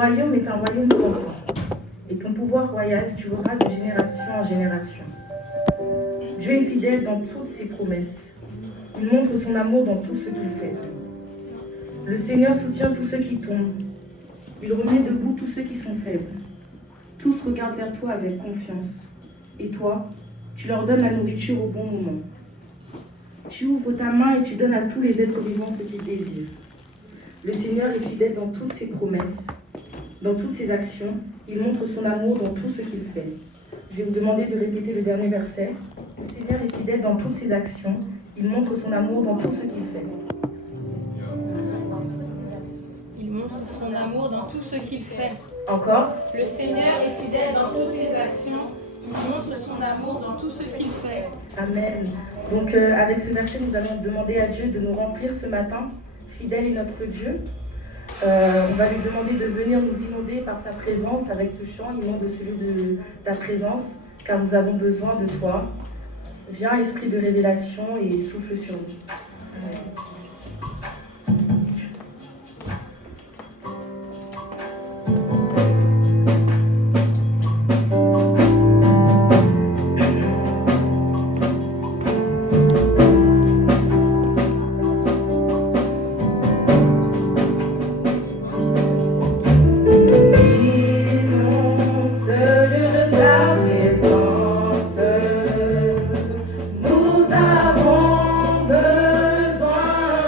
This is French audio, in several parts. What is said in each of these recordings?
royaume est un royaume sans fin, et ton pouvoir royal durera de génération en génération. Dieu est fidèle dans toutes ses promesses. Il montre son amour dans tout ce qu'il fait. Le Seigneur soutient tous ceux qui tombent. Il remet debout tous ceux qui sont faibles. Tous regardent vers toi avec confiance. Et toi, tu leur donnes la nourriture au bon moment. Tu ouvres ta main et tu donnes à tous les êtres vivants ce qu'ils désirent. Le Seigneur est fidèle dans toutes ses promesses, dans toutes ses actions. Il montre son amour dans tout ce qu'il fait. Je vais vous demander de répéter le dernier verset. Le Seigneur est fidèle dans toutes ses actions. Il montre son amour dans tout ce qu'il fait. Il montre son amour dans tout ce qu'il fait. Encore. Le Seigneur est fidèle dans toutes ses actions. Il montre son amour dans tout ce qu'il fait. Amen. Donc avec ce verset, nous allons demander à Dieu de nous remplir ce matin. Fidèle est notre Dieu. On va lui demander de venir nous inonder par sa présence avec ce chant, inonde celui de ta présence, car nous avons besoin de toi. Viens, esprit de révélation, et souffle sur nous. Amen. Nous avons besoin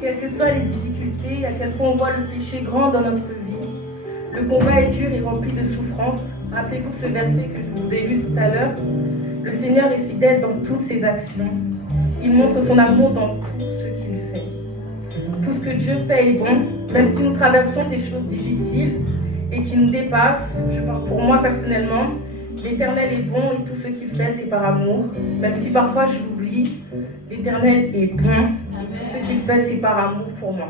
Quelles que soient les difficultés, à quel point on voit le péché grand dans notre vie, le combat est dur et rempli de souffrance. Rappelez-vous ce verset que je vous ai lu tout à l'heure. Le Seigneur est fidèle dans toutes ses actions. Il montre son amour dans tout ce qu'il fait. Tout ce que Dieu fait est bon, même si nous traversons des choses difficiles et qui nous dépassent. Je parle pour moi personnellement. L'Éternel est bon et tout ce qu'il fait, c'est par amour. Même si parfois je l'oublie, l'Éternel est bon. Et tout ce qu'il fait, c'est par amour pour moi.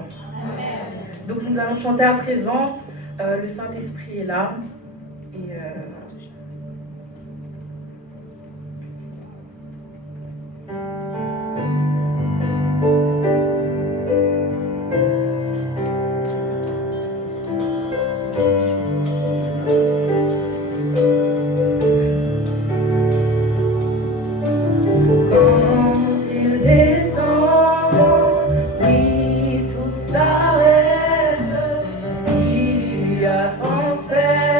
Donc nous allons chanter à présent. Le Saint-Esprit est là. Et transfert.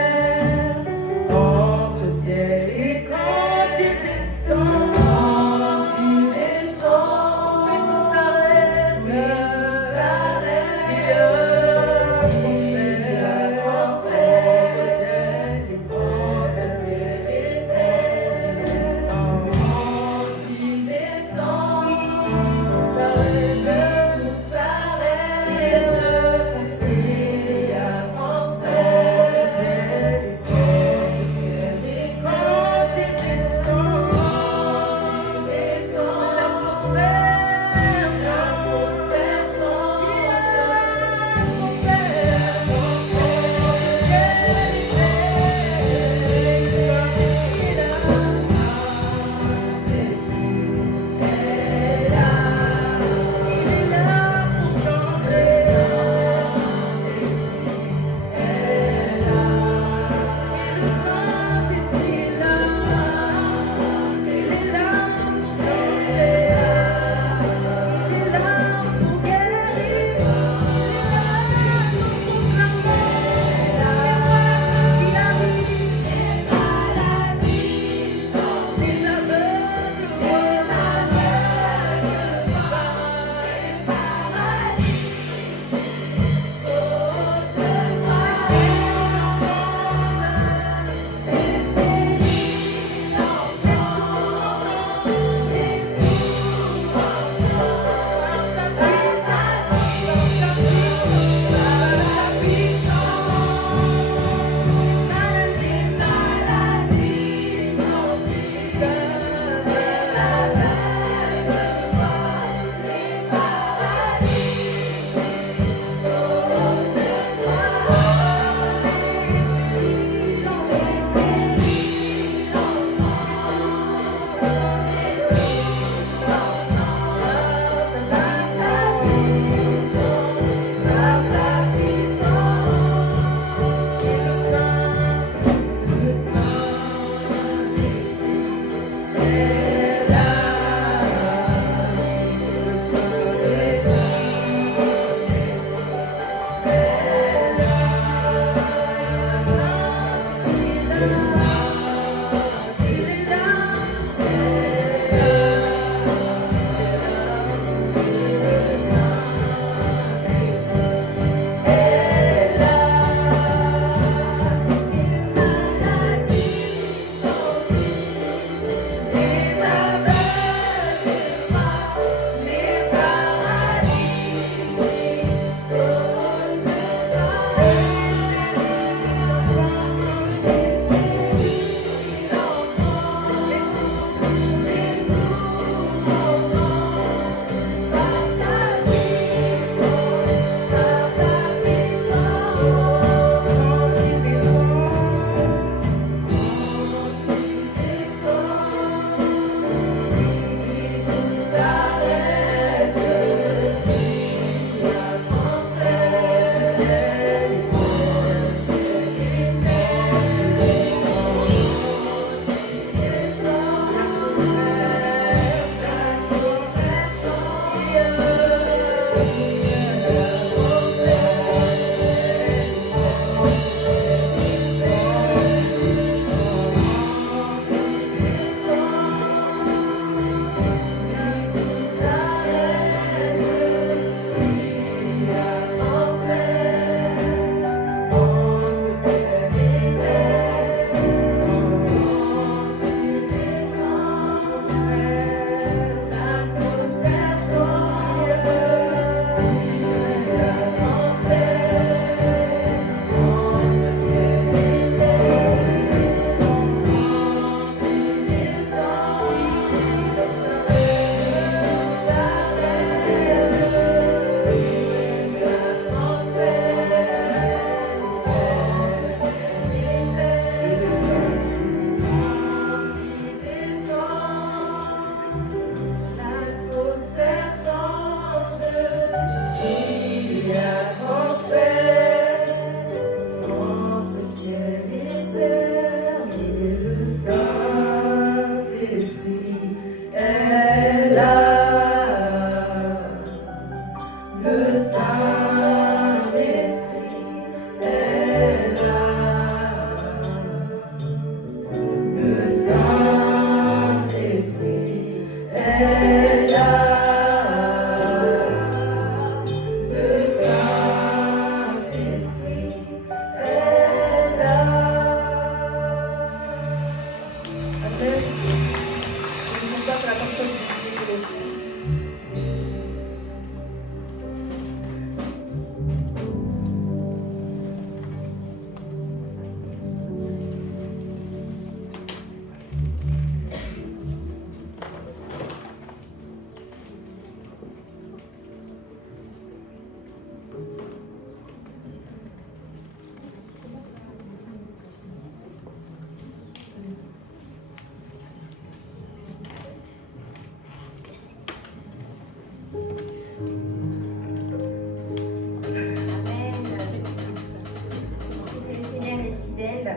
fidèle,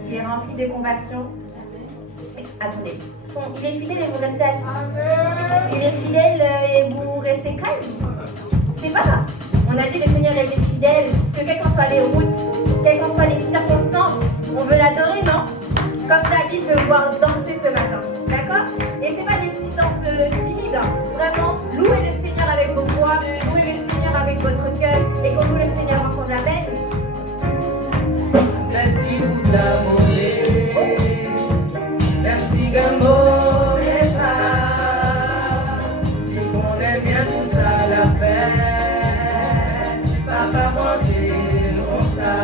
qui est rempli de compassion. Attendez, il est fidèle et vous restez assis. Il est fidèle et vous restez calme. C'est pas grave. On a dit le Seigneur est fidèle, que quelles qu'en soient les routes, quelles qu'en soient les circonstances, on veut l'adorer, non? Comme David, je veux voir danser ce matin. D'accord? Et c'est pas des petites danses timides. Vraiment, louez le Seigneur avec vos voix, louez le Seigneur avec votre cœur et qu'on loue le Seigneur ensemble. Amen. Merci pour l'amour, merci d'amour et pas. Tu connais bien tout ça la fête, papa manger comme ça.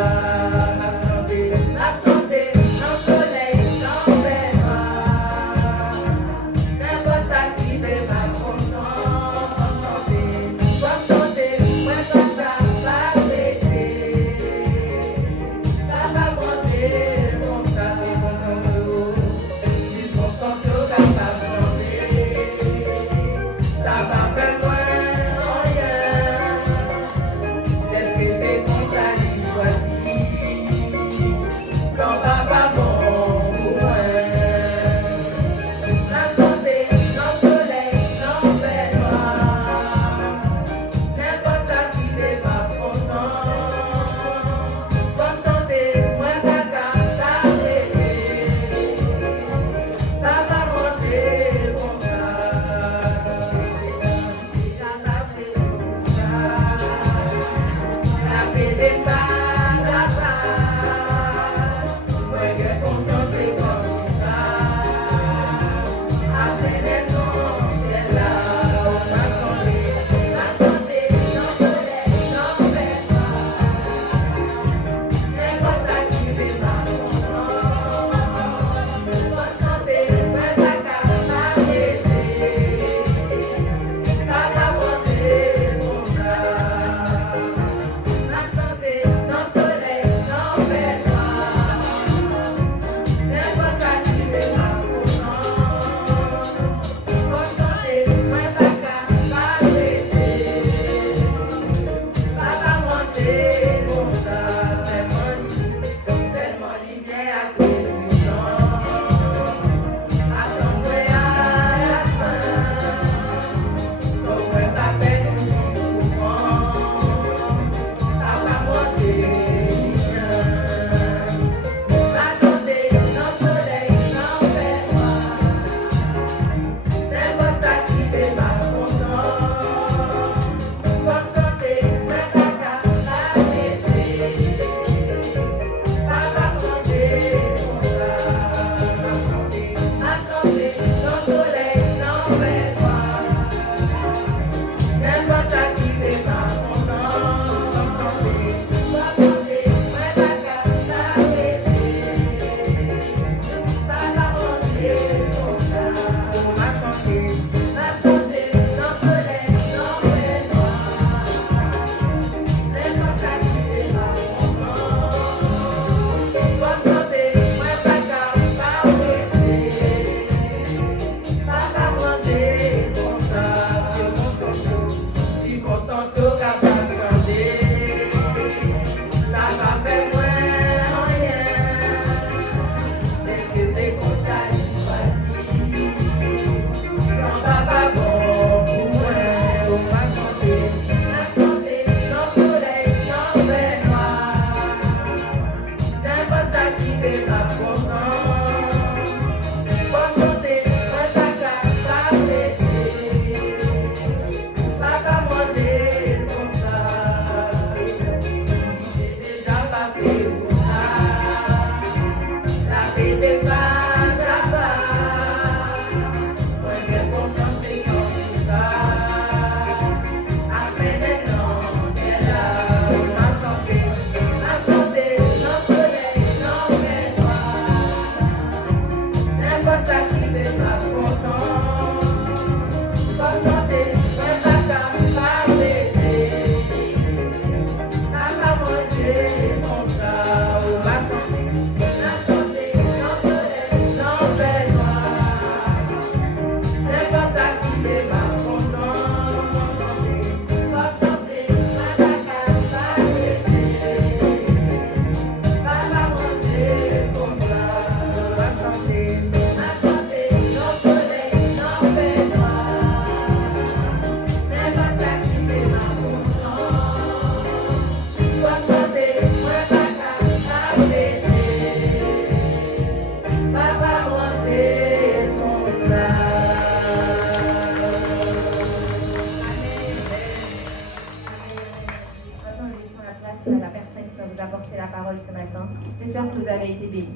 matin. J'espère que vous avez été bénis.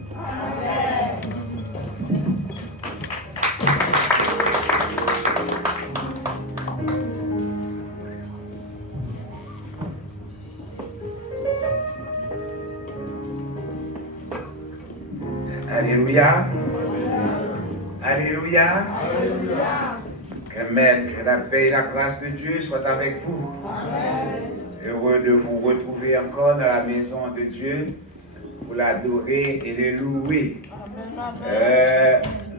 Alléluia. Alléluia. Amen. Que la paix et la grâce de Dieu soient avec vous. Heureux de vous retrouver encore dans la maison de Dieu pour l'adorer et le louer.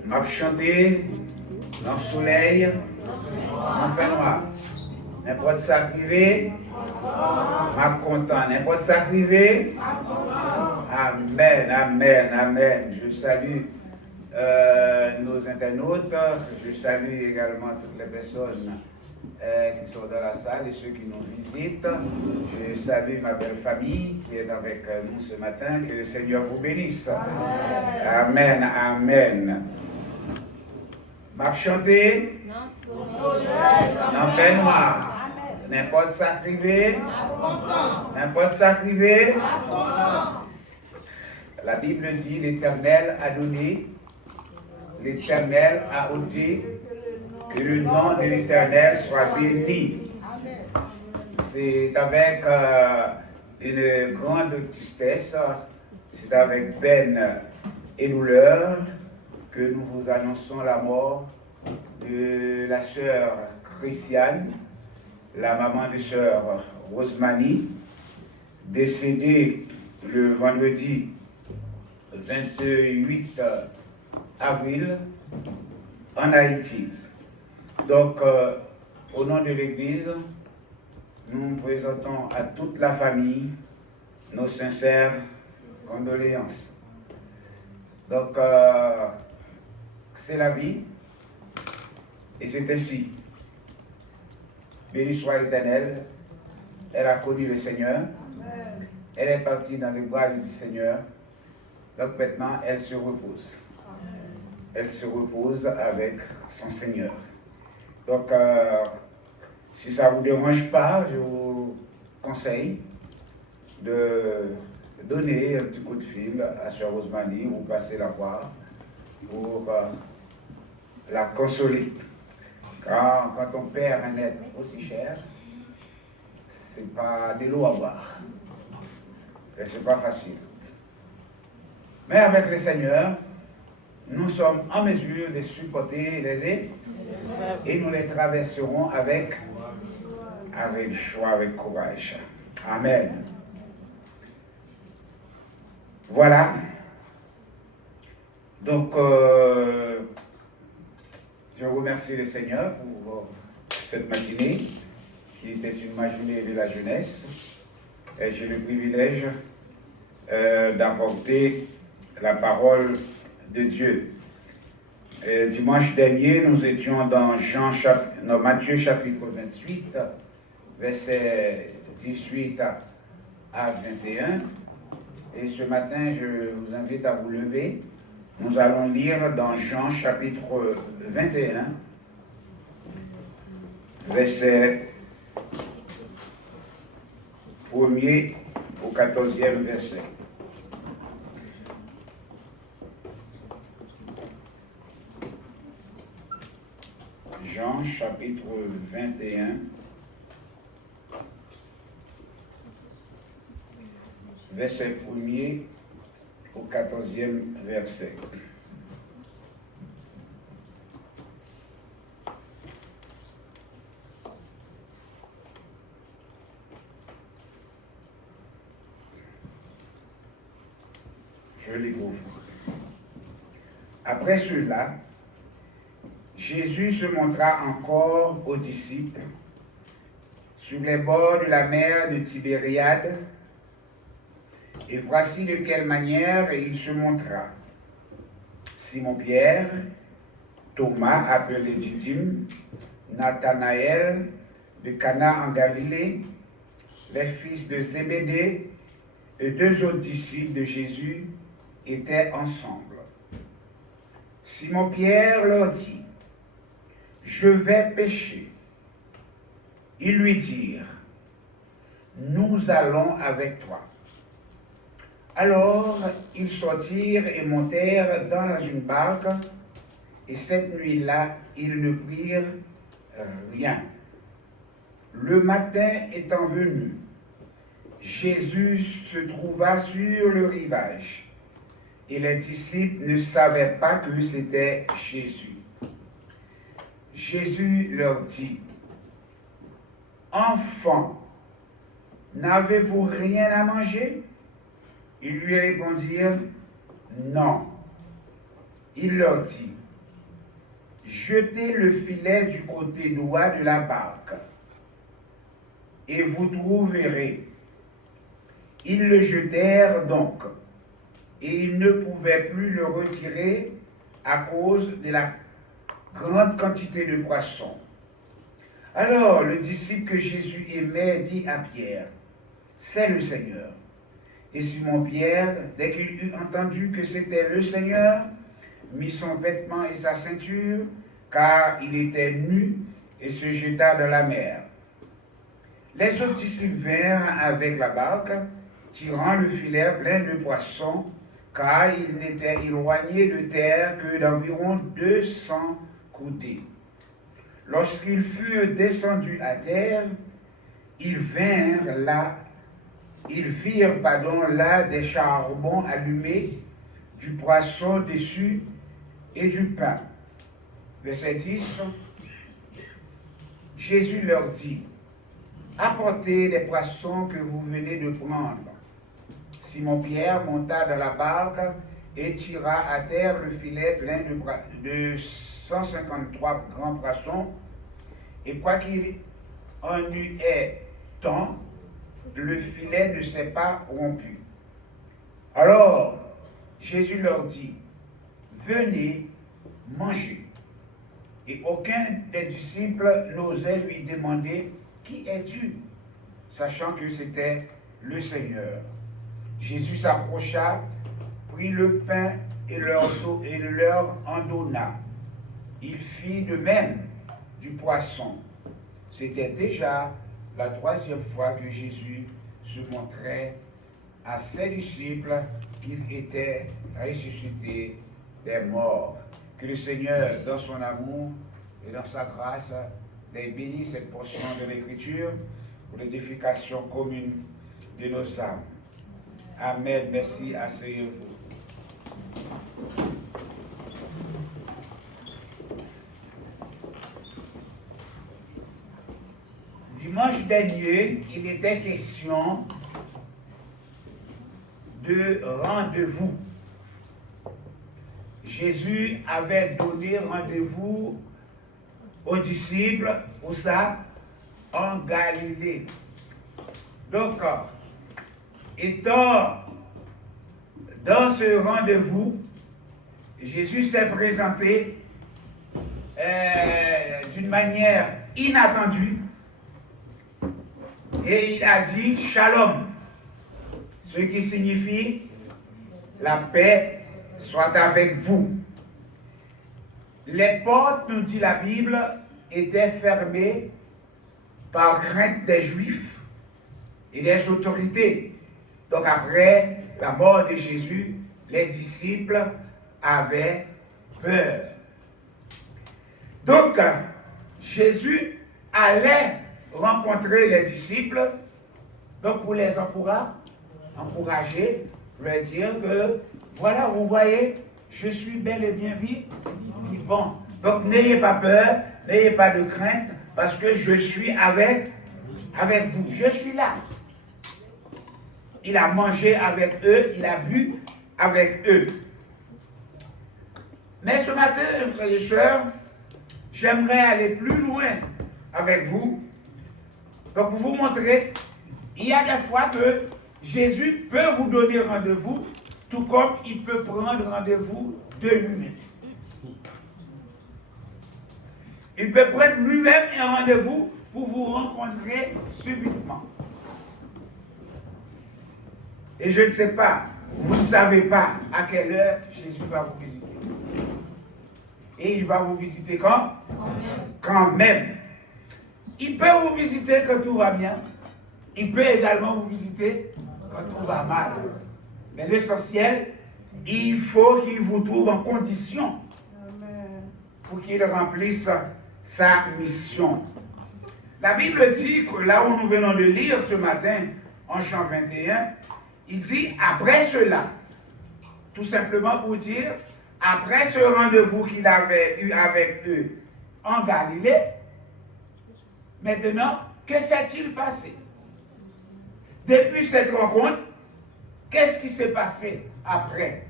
M'a chanté dans le soleil, en fin noir. N'importe ça privé, m'a content. N'importe ça privé, amen, amen, amen. Je salue nos internautes, je salue également toutes les personnes qui sont dans la salle et ceux qui nous visitent. Je salue ma belle famille qui est avec nous ce matin. Que le Seigneur vous bénisse. Amen, amen. M'a chanté dans fait noir. N'importe ça privé, n'importe ça privé. La Bible dit l'Éternel a donné, l'Éternel a ôté, que le nom de l'Éternel soit béni. C'est avec une grande tristesse, c'est avec peine et douleur que nous vous annonçons la mort de la sœur Christiane, la maman de sœur Rosemanie, décédée le vendredi 28 avril en Haïti. Donc, au nom de l'Église, nous présentons à toute la famille nos sincères condoléances. Donc, c'est la vie et c'est ainsi. Béni soit l'Éternel, elle a connu le Seigneur, elle est partie dans les bras du Seigneur, donc maintenant elle se repose. Elle se repose avec son Seigneur. Donc, si ça ne vous dérange pas, je vous conseille de donner un petit coup de fil à Sœur Rosemanie ou passer la voir pour la consoler. Quand on perd un être aussi cher, c'est pas de l'eau à boire. Et c'est pas facile. Mais avec le Seigneur, nous sommes en mesure de supporter les épreuves et nous les traverserons avec joie, avec courage. Amen. Voilà. Donc, je remercie le Seigneur pour cette matinée, qui était une matinée de la jeunesse. Et j'ai le privilège d'apporter la parole de Dieu. Et dimanche dernier, nous étions dans Matthieu chapitre 28, versets 18 à 21. Et ce matin, je vous invite à vous lever. Nous allons lire dans Jean chapitre 21, verset 1er au 14e verset. Jean chapitre 21, verset 1er au 14e verset. Je lis pour vous. Après cela, Jésus se montra encore aux disciples sur les bords de la mer de Tibériade. Et voici de quelle manière il se montra. Simon-Pierre, Thomas appelé Didyme, Nathanaël de Cana en Galilée, les fils de Zébédée et deux autres disciples de Jésus étaient ensemble. Simon-Pierre leur dit: je vais pêcher. Ils lui dirent: nous allons avec toi. Alors ils sortirent et montèrent dans une barque, et cette nuit-là, ils ne prirent rien. Le matin étant venu, Jésus se trouva sur le rivage, et les disciples ne savaient pas que c'était Jésus. Jésus leur dit, « Enfants, n'avez-vous rien à manger ?» Ils lui répondirent, « Non. » Il leur dit, « Jetez le filet du côté droit de la barque, et vous trouverez. » Ils le jetèrent donc, et ils ne pouvaient plus le retirer à cause de la grande quantité de poissons. Alors le disciple que Jésus aimait dit à Pierre, « C'est le Seigneur. » Et Simon-Pierre, dès qu'il eut entendu que c'était le Seigneur, mit son vêtement et sa ceinture, car il était nu, et se jeta dans la mer. Les autres disciples vinrent avec la barque, tirant le filet plein de poissons, car ils n'étaient éloignés de terre que d'environ 200 coudées. Lorsqu'ils furent descendus à terre, ils virent là des charbons allumés, du poisson dessus et du pain. Verset 10. Jésus leur dit, « Apportez les poissons que vous venez de prendre. » Simon-Pierre monta dans la barque et tira à terre le filet plein de 153 grands poissons, et quoiqu'il en eût tant, le filet ne s'est pas rompu. Alors, Jésus leur dit, « Venez, mangez. » Et aucun des disciples n'osait lui demander, « Qui es-tu » sachant que c'était le Seigneur. Jésus s'approcha, prit le pain et leur en donna. Il fit de même du poisson. C'était déjà la 3e fois que Jésus se montrait à ses disciples qu'il était ressuscité des morts. Que le Seigneur, dans son amour et dans sa grâce, ait béni cette portion de l'Écriture pour l'édification commune de nos âmes. Amen. Merci. Asseyez-vous. Dimanche dernier, il était question de rendez-vous. Jésus avait donné rendez-vous aux disciples, où ça? En Galilée. Donc, étant dans ce rendez-vous, Jésus s'est présenté d'une manière inattendue et il a dit Shalom, ce qui signifie la paix soit avec vous. Les portes, nous dit la Bible, étaient fermées par crainte des Juifs et des autorités. Donc après la mort de Jésus, les disciples avaient peur. Donc Jésus allait rencontrer les disciples, donc pour les encourager, leur dire que voilà, vous voyez, je suis bel et bien vivant. Donc n'ayez pas peur, n'ayez pas de crainte, parce que je suis avec vous. Je suis là. Il a mangé avec eux, il a bu avec eux. Mais ce matin, frères et sœurs, j'aimerais aller plus loin avec vous. Donc, pour vous montrer, il y a des fois que Jésus peut vous donner rendez-vous, tout comme il peut prendre rendez-vous de lui-même. Il peut prendre lui-même un rendez-vous pour vous rencontrer subitement. Et je ne sais pas, vous ne savez pas à quelle heure Jésus va vous visiter. Et il va vous visiter quand? Quand même. Il peut vous visiter quand tout va bien. Il peut également vous visiter quand tout va mal. Mais l'essentiel, il faut qu'il vous trouve en condition pour qu'il remplisse sa mission. La Bible dit que là où nous venons de lire ce matin, en Jean 21, il dit après cela, tout simplement pour dire, après ce rendez-vous qu'il avait eu avec eux en Galilée, maintenant, que s'est-il passé? Depuis cette rencontre, qu'est-ce qui s'est passé après?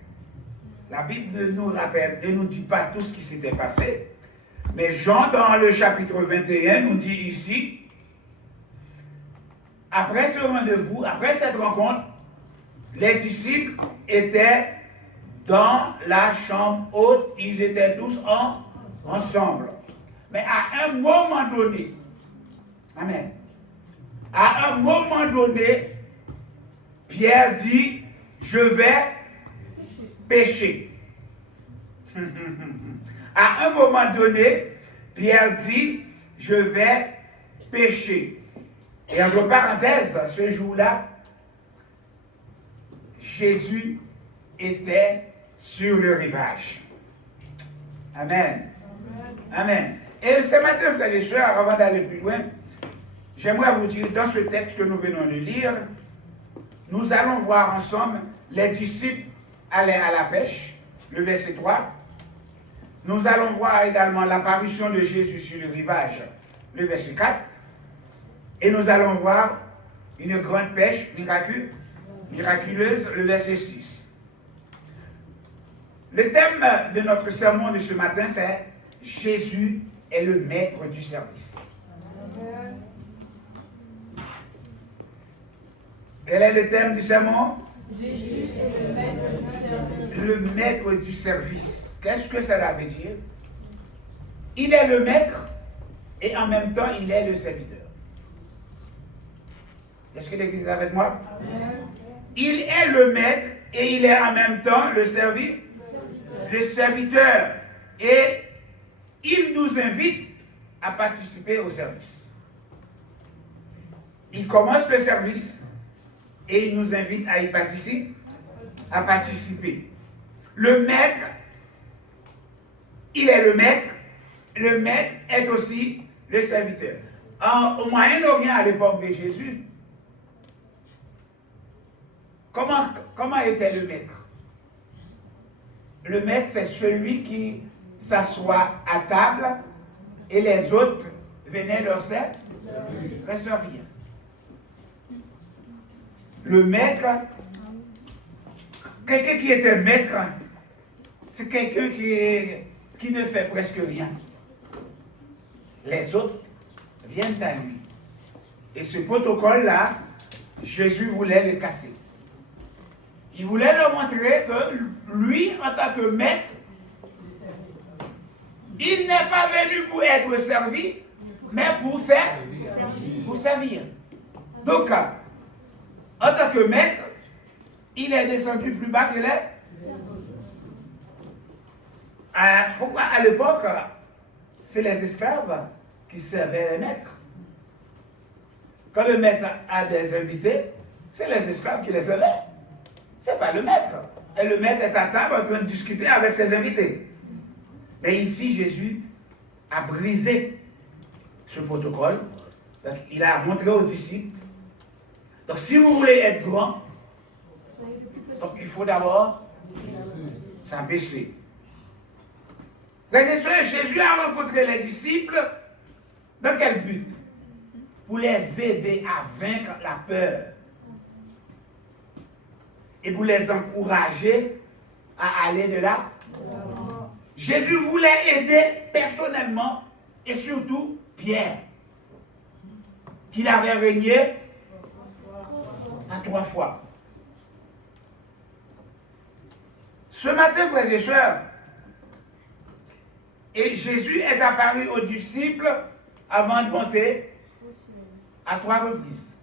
La Bible ne nous rappelle, ne nous dit pas tout ce qui s'était passé, mais Jean, dans le chapitre 21, nous dit ici, après ce rendez-vous, après cette rencontre, les disciples étaient dans la chambre haute, ils étaient tous ensemble. Mais à un moment donné, amen, à un moment donné, Pierre dit, je vais pécher. À un moment donné, Pierre dit, je vais pécher. Et entre parenthèses, ce jour-là, Jésus était sur le rivage. Amen. Amen. Et ce matin, frères et sœurs, avant d'aller plus loin, j'aimerais vous dire, dans ce texte que nous venons de lire, nous allons voir ensemble les disciples allaient à la pêche, le verset 3. Nous allons voir également l'apparition de Jésus sur le rivage, le verset 4. Et nous allons voir une grande pêche miraculeuse, le verset 6. Le thème de notre sermon de ce matin, c'est Jésus est le maître du service. Quel est le thème du sermon? Jésus est le maître du service. Le maître du service. Qu'est-ce que cela veut dire? Il est le maître et en même temps il est le serviteur. Est-ce que l'Église est avec moi? Il est le maître et il est en même temps le serviteur. Et il nous invite à participer au service. Il commence le service et il nous invite à y participer. Le maître, il est le maître est aussi le serviteur. Au Moyen-Orient, à l'époque de Jésus, comment était le maître? Le maître, c'est celui qui s'assoit à table et les autres venaient leur servir. Le maître, quelqu'un qui était maître, c'est quelqu'un qui ne fait presque rien. Les autres viennent à lui. Et ce protocole-là, Jésus voulait le casser. Il voulait leur montrer que lui, en tant que maître, il n'est pas venu pour être servi, mais pour servir. Donc, en tant que maître, il est descendu plus bas que les. Pourquoi à l'époque, c'est les esclaves qui servaient les maîtres. Quand le maître a des invités, c'est les esclaves qui les servaient. Ce n'est pas le maître. Et le maître est à table en train de discuter avec ses invités. Mais ici, Jésus a brisé ce protocole. Donc, il a montré aux disciples. Donc, si vous voulez être grand, donc, il faut d'abord s'empêcher. Frères et sœurs, Jésus a rencontré les disciples dans quel but? Pour les aider à vaincre la peur. Et pour les encourager à aller de là. Jésus voulait aider personnellement et surtout Pierre, qu'il avait régné à 3 fois. Ce matin, frères et sœurs, et Jésus est apparu aux disciples avant de monter à 3 reprises.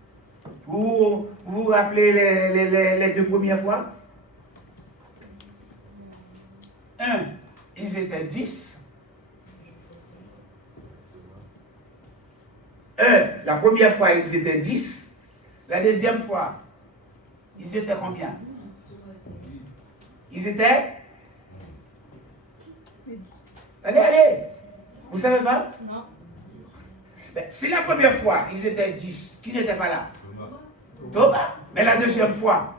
Vous vous rappelez les 2 premières fois? 1, ils étaient 10. La première fois, ils étaient 10. La deuxième fois, ils étaient combien? Ils étaient... Allez. Vous savez pas? Non. Ben, si la première fois, ils étaient 10, qui n'était pas là? Thomas. Mais la deuxième fois,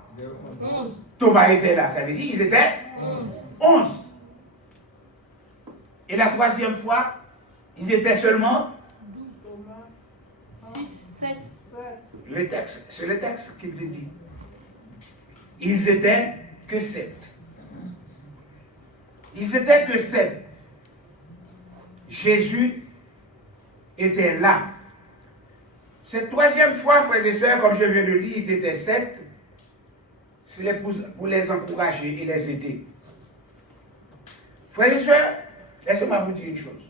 11. Thomas était là. Ça veut dire qu'ils étaient 11. Et la troisième fois, ils étaient seulement 6, 7. le texte. C'est le texte qu'il te dit. Ils étaient que 7. Ils étaient que 7. Jésus était là. Cette troisième fois, frères et sœurs, comme je viens de le dire, ils étaient 7. C'est pour les encourager et les aider. Frères et sœurs, laissez-moi vous dire une chose.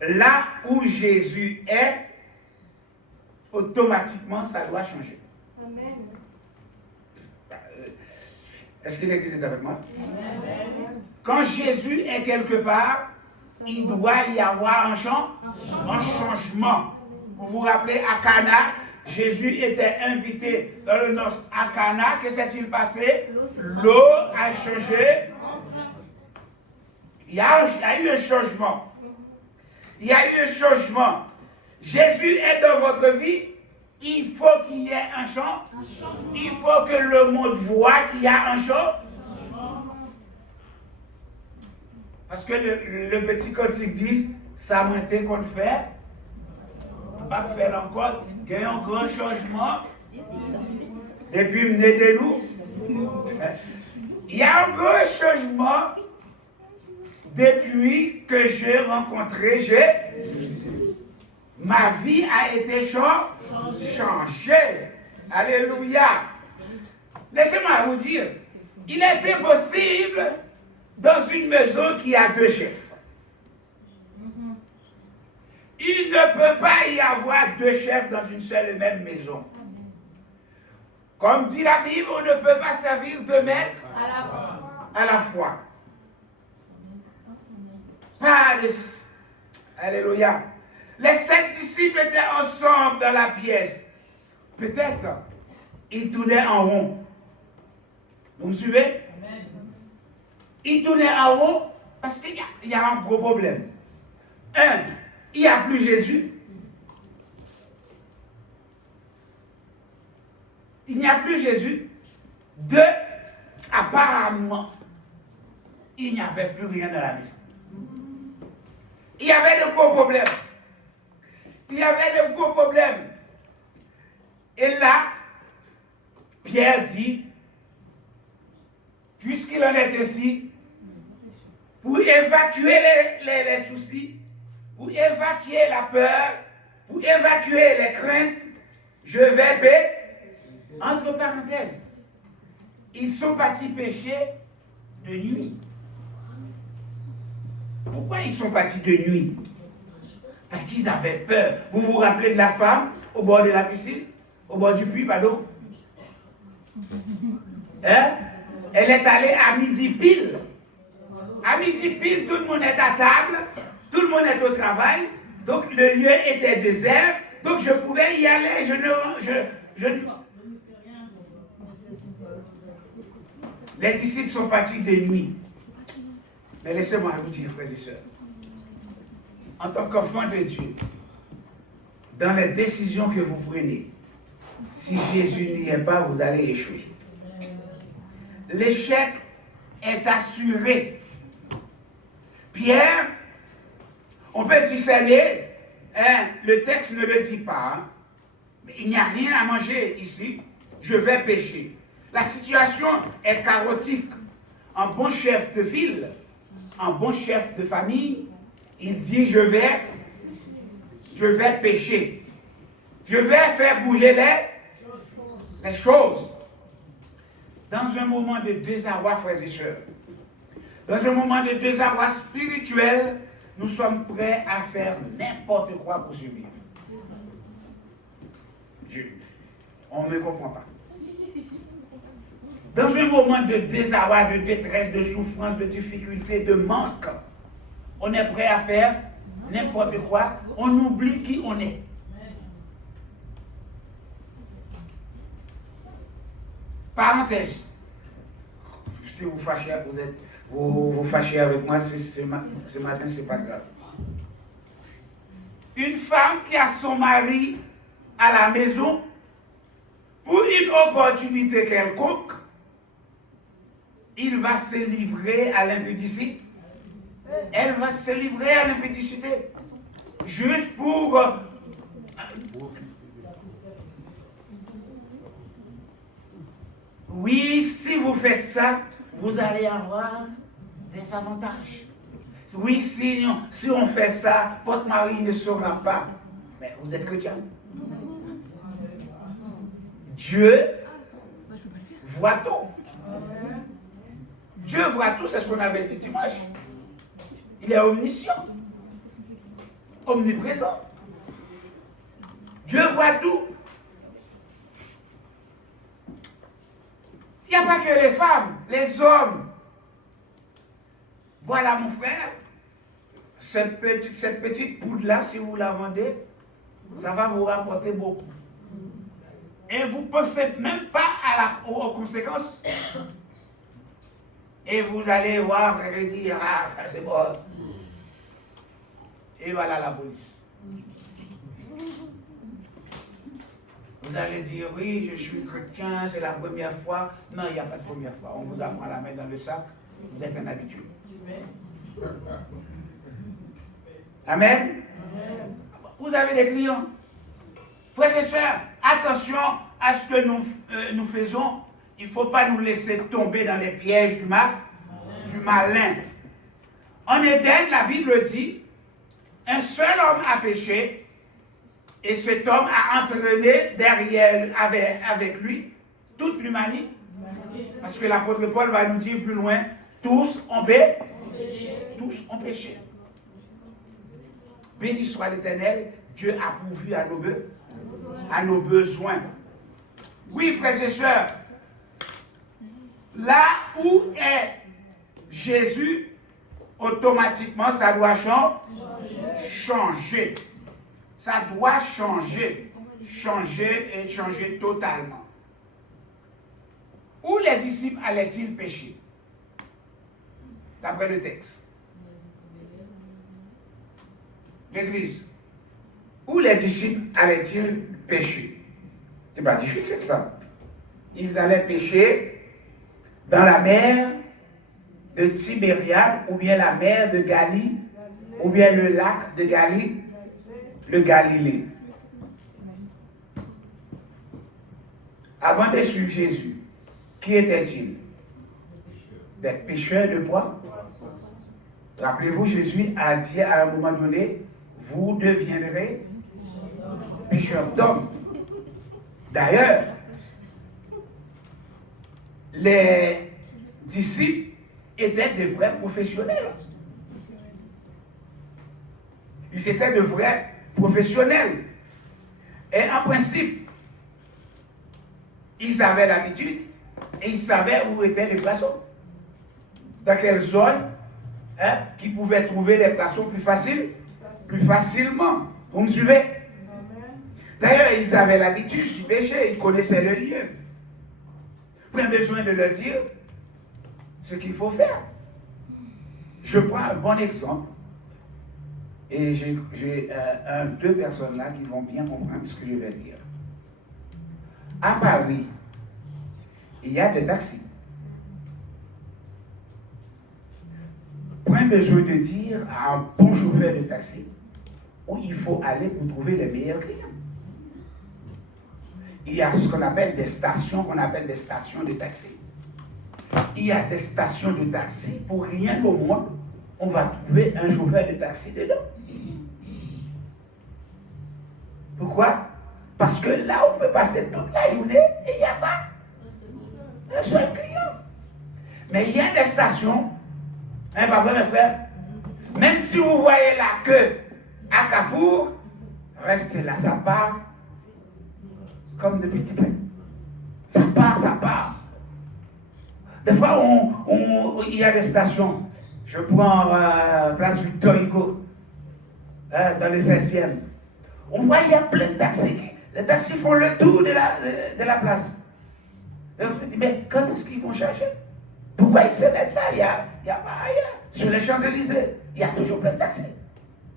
Là où Jésus est, automatiquement, ça doit changer. Amen. Est-ce que l'Église est avec moi? Quand Jésus est quelque part, il doit y avoir un changement. Vous vous rappelez, à Cana, Jésus était invité dans le noces à Cana. Que s'est-il passé? L'eau a changé. Il y a eu un changement. Il y a eu un changement. Jésus est dans votre vie. Il faut qu'il y ait un changement. Il faut que le monde voit qu'il y a un changement. Parce que le petit cantique dit, ça m'a été qu'on fait. Pas faire encore, qu'il y a un grand changement. Depuis mener de nous. Il y a un grand changement depuis que j'ai rencontré Jésus. Ma vie a été changée. Alléluia. Laissez-moi vous dire, il est impossible dans une maison qui a 2 chefs. Il ne peut pas y avoir 2 chefs dans une seule et même maison. Comme dit la Bible, on ne peut pas servir 2 maîtres à la fois. Pas de... Alléluia. Les 5 disciples étaient ensemble dans la pièce. Peut-être, ils tournaient en rond. Vous me suivez? Ils tournaient en rond parce qu'il y a un gros problème. Il n'y a plus Jésus. Il n'y a plus Jésus. 2, apparemment, il n'y avait plus rien dans la maison. Il y avait de gros problèmes. Il y avait de gros problèmes. Et là, Pierre dit, puisqu'il en est ainsi, pour évacuer les soucis, pour évacuer la peur, pour évacuer les craintes, je vais entre parenthèses, ils sont partis pêcher de nuit. Pourquoi ils sont partis de nuit? Parce qu'ils avaient peur. Vous vous rappelez de la femme au bord de la piscine? Au bord du puits, pardon? Hein? Elle est allée à midi pile. À midi pile, tout le monde est à table, tout le monde est au travail, donc le lieu était désert, donc je pouvais y aller, Les disciples sont partis de nuit. Mais laissez-moi vous dire, frères et sœurs, en tant qu'enfant de Dieu, dans les décisions que vous prenez, si Jésus n'y est pas, vous allez échouer. L'échec est assuré. Pierre, on peut discerner, le texte ne le dit pas, mais il n'y a rien à manger ici, je vais pêcher. La situation est chaotique. Un bon chef de ville, un bon chef de famille, il dit je vais pêcher. Je vais faire bouger les choses. Dans un moment de désarroi, frères et sœurs, dans un moment de désarroi spirituel, nous sommes prêts à faire n'importe quoi pour survivre. On ne me comprend pas. Dans un moment de désarroi, de détresse, de souffrance, de difficulté, de manque, on est prêt à faire n'importe quoi. On oublie qui on est. Parenthèse. Si vous fâchez, vous fâchez avec moi ce matin, c'est pas grave. Une femme qui a son mari à la maison, pour une opportunité quelconque, il va se livrer à l'impudicité. Elle va se livrer à l'impudicité. Juste pour... Oui, si vous faites ça, vous allez avoir des avantages. Oui, si on fait ça, votre mari ne saura pas. Mais vous êtes chrétien. Dieu voit tout. Dieu voit tout, c'est ce qu'on avait dit dimanche. Il est omniscient, omniprésent. Dieu voit tout. Il n'y a pas que les femmes, les hommes. Voilà mon frère, cette petite poudre-là, si vous la vendez, ça va vous rapporter beaucoup. Et vous ne pensez même pas aux conséquences. Et vous allez voir et dire, ah, ça c'est bon. Et voilà la police. Vous allez dire, oui, je suis chrétien, c'est la première fois. Non, il n'y a pas de première fois. On vous apprend à la mettre dans le sac. Vous êtes un habitué. Amen. Vous avez des clients. Frères et sœurs, attention à ce que nous faisons. Il ne faut pas nous laisser tomber dans les pièges du malin. En Éden, la Bible dit, un seul homme a péché, et cet homme a entraîné derrière, avec lui, toute l'humanité. Parce que l'apôtre Paul va nous dire plus loin, tous ont péché. Béni soit l'Éternel, Dieu a pourvu à nos besoins. Oui, frères et sœurs, là où est Jésus, automatiquement, ça doit changer. Ça doit changer. Changer et changer totalement. Où les disciples allaient-ils pécher? D'après le texte. L'église. Où les disciples allaient-ils pécher? C'est pas difficile ça. Ils allaient pécher dans la mer de Tibériade, ou bien la mer de Galilée, ou bien le lac de le Galilée. Avant de suivre Jésus, qui était-il? Des pécheurs de bois. Rappelez-vous, Jésus a dit à un moment donné, vous deviendrez pécheurs d'hommes. D'ailleurs, les disciples étaient de vrais professionnels. Ils étaient de vrais professionnels. Et en principe, ils avaient l'habitude et ils savaient où étaient les poissons. Dans quelle zone qu'ils pouvaient trouver les poissons plus facilement. Vous me suivez? D'ailleurs, ils avaient l'habitude du péché, ils connaissaient le lieu. Pas besoin de leur dire ce qu'il faut faire. Je prends un bon exemple et j'ai deux personnes là qui vont bien comprendre ce que je vais dire. À Paris, il y a des taxis. Pas besoin de dire à un bon chauffeur de taxi où il faut aller pour trouver les meilleurs clients. Il y a ce qu'on appelle des stations, de taxi. Il y a des stations de taxi, pour rien au monde, on va trouver un chauffeur de taxi dedans. Pourquoi? Parce que là, on peut passer toute la journée et il n'y a pas un seul client. Mais il y a des stations, pas vrai mes frères? Même si vous voyez la queue à Carrefour, restez là, ça part comme de petits pains. Ça part. Des fois, il y a des stations. Je prends place Victor Hugo, dans le 16e. On voit il y a plein de taxis. Les taxis font le tour de la place. Et on se dit, mais quand est-ce qu'ils vont charger? Pourquoi ils se mettent là? Il y a pas ailleurs. Sur les Champs-Élysées, il y a toujours plein de taxis.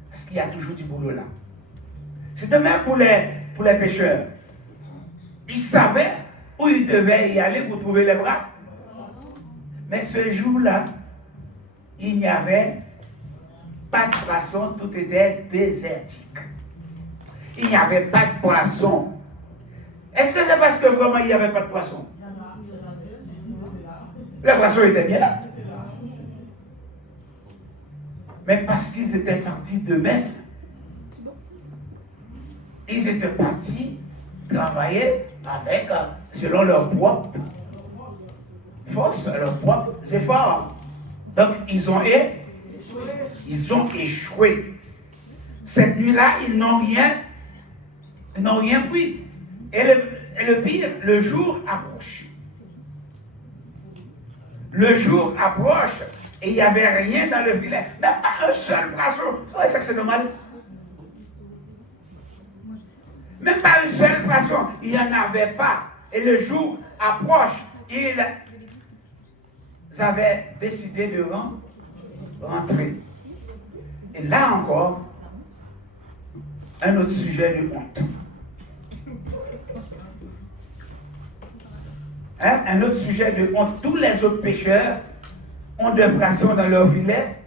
Parce qu'il y a toujours du boulot là. C'est de même pour les pêcheurs. Ils savaient où ils devaient y aller pour trouver les bras. Mais ce jour-là, il n'y avait pas de poisson, tout était désertique. Il n'y avait pas de poisson. Est-ce que c'est parce que vraiment il n'y avait pas de poisson? Les poissons étaient bien là. Mais parce qu'ils étaient partis d'eux-mêmes. Ils étaient partis travailler avec, selon leur propre force, leurs propres efforts. Donc, ils ont échoué. Cette nuit-là, ils n'ont rien pris. Et le pire, le jour approche. Le jour approche et il n'y avait rien dans le filet. Même pas un seul poisson. Vous voyez ça que c'est normal? Même pas un seul poisson. Il n'y en avait pas. Et le jour approche. Ils avaient décidé de rentrer. Et là encore, un autre sujet de honte. Un autre sujet de honte. Tous les autres pêcheurs ont des poissons dans leur filet,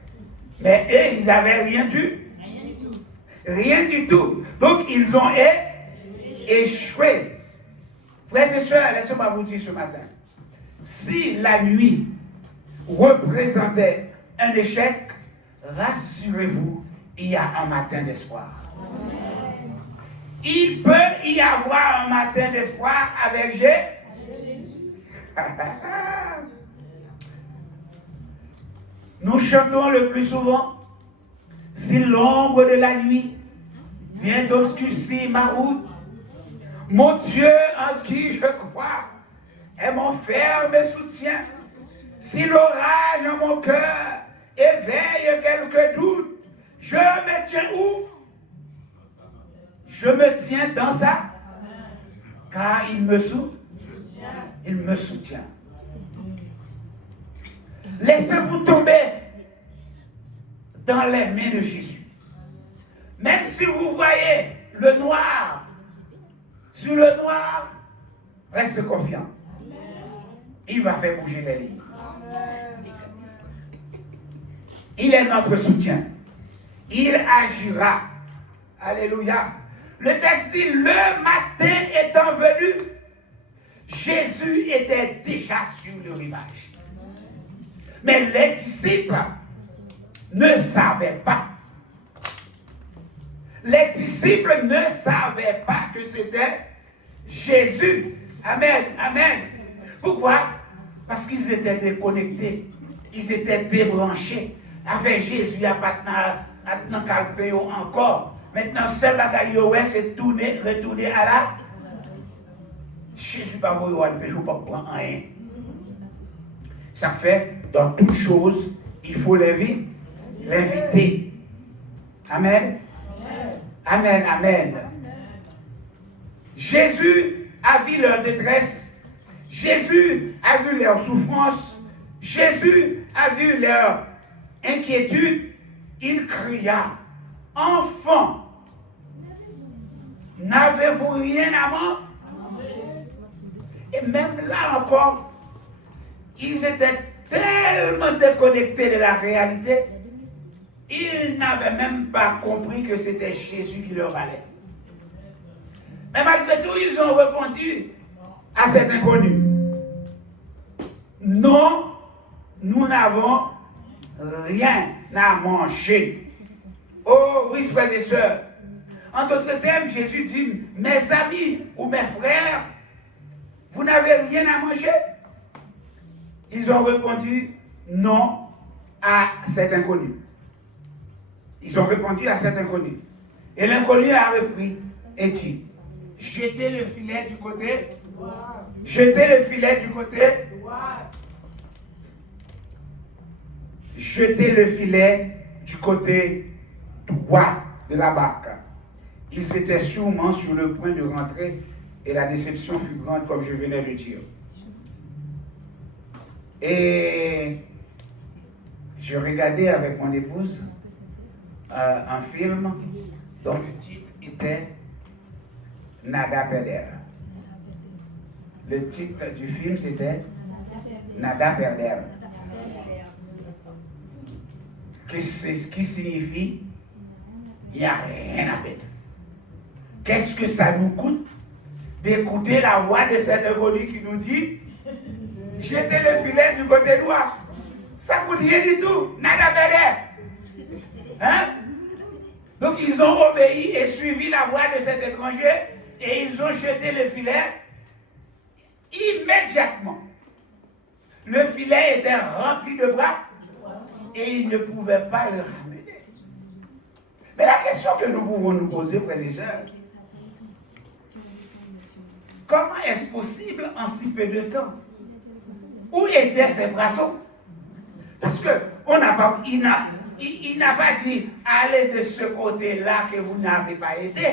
mais eux, ils n'avaient rien du tout. Rien du tout. Donc, ils ont échoué. Frères et sœurs, laissez-moi vous dire ce matin. Si la nuit représentait un échec, rassurez-vous, il y a un matin d'espoir. Il peut y avoir un matin d'espoir avec Jésus. Nous chantons le plus souvent, si l'ombre de la nuit vient obscurcir ma route, mon Dieu en qui je crois est mon ferme soutien. Si l'orage en mon cœur éveille quelques doutes, je me tiens où? Je me tiens dans ça, car il me soutient. Laissez-vous tomber dans les mains de Jésus. Même si vous voyez le noir, sur le noir, reste confiant. Il va faire bouger les lignes. Il est notre soutien. Il agira. Alléluia. Le texte dit, le matin étant venu, Jésus était déjà sur le rivage. Mais les disciples ne savaient pas. Les disciples ne savaient pas que c'était Jésus. Amen, amen. Pourquoi? Parce qu'ils étaient déconnectés. Ils étaient débranchés. Avec Jésus, il n'y a pas de calpéo encore. Maintenant, celle-là d'ailleurs, c'est retourner à la... Jésus pas vous le péché, pas prendre rien. Ça fait, dans toutes choses, il faut l'inviter. Amen. Amen, amen. Jésus a vu leur détresse. Jésus a vu leur souffrance. Jésus a vu leur inquiétude. Il cria, enfants, n'avez-vous rien à manger? Et même là encore, ils étaient tellement déconnectés de la réalité, ils n'avaient même pas compris que c'était Jésus qui leur allait. Mais malgré tout, ils ont répondu à cet inconnu. Non, nous n'avons rien à manger. Oh oui, frères et sœurs. En d'autres termes, Jésus dit, mes amis ou mes frères, vous n'avez rien à manger? Ils ont répondu non à cet inconnu. Ils ont répondu à cet inconnu. Et l'inconnu a repris et dit, jetez le filet du côté. Jetez le filet du côté. Jetez le filet du côté droit de la barque. Ils étaient sûrement sur le point de rentrer et la déception fut grande, comme je venais de dire. Et je regardais avec mon épouse un film dont le titre était Nada Perder. Le titre du film c'était Nada Perder. Qui signifie il n'y a rien à perdre. Qu'est-ce que ça nous coûte d'écouter la voix de cet inconnu qui nous dit jetez le filet du côté droit. Ça ne coûte rien du tout. Nada perder. Hein? Donc ils ont obéi et suivi la voix de cet étranger et ils ont jeté le filet immédiatement. Le filet était rempli de bras et ils ne pouvaient pas le ramener. Mais la question que nous pouvons nous poser, frères et sœurs, comment est-ce possible en si peu de temps? Où étaient ces braçons? Parce que il n'a pas dit allez de ce côté-là que vous n'avez pas été.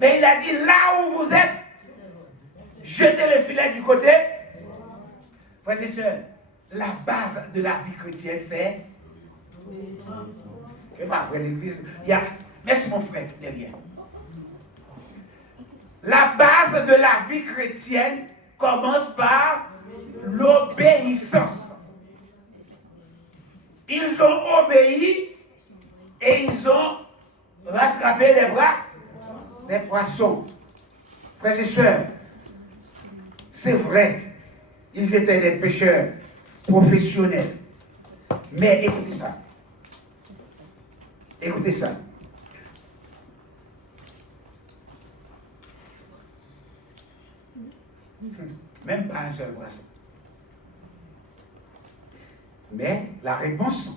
Mais il a dit là où vous êtes, jetez le filet du côté. Frères et sœurs, la base de la vie chrétienne, c'est. Et pas après l'église. Merci mon frère derrière. La base de la vie chrétienne commence par l'obéissance. Ils ont obéi et ils ont rattrapé les bras des poissons. Frères et sœurs, c'est vrai, ils étaient des pêcheurs professionnels. Mais écoutez ça. Écoutez ça. Même pas un seul poisson. Mais la réponse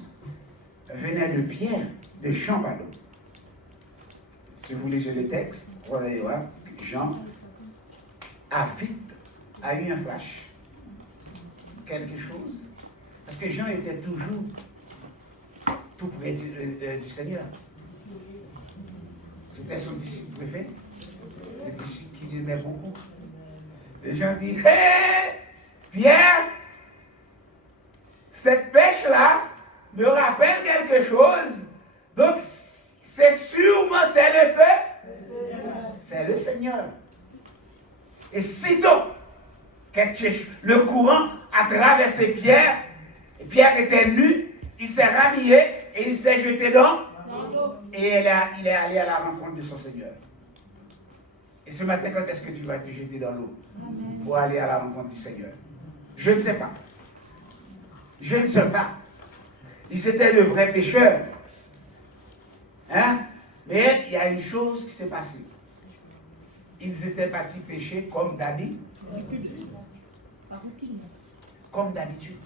venait de Pierre, de Jean, pardon. Si vous lisez le texte, vous allez voir que Jean a eu un flash. Quelque chose. Parce que Jean était toujours tout près du Seigneur. C'était son disciple préféré. Le disciple qui aimait beaucoup. Les gens disent, hé, Pierre, cette pêche-là me rappelle quelque chose. Donc, c'est sûrement, c'est le Seigneur. Et sitôt, le courant a traversé Pierre, et Pierre était nu, il s'est rhabillé, et il s'est jeté dans l'eau. Et il est allé à la rencontre de son Seigneur. Et ce matin, quand est-ce que tu vas te jeter dans l'eau pour aller à la rencontre du Seigneur? Je ne sais pas. Je ne sais pas. Ils étaient de vrais pécheurs. Hein? Mais il y a une chose qui s'est passée. Ils étaient partis pécher comme d'habitude. Comme d'habitude.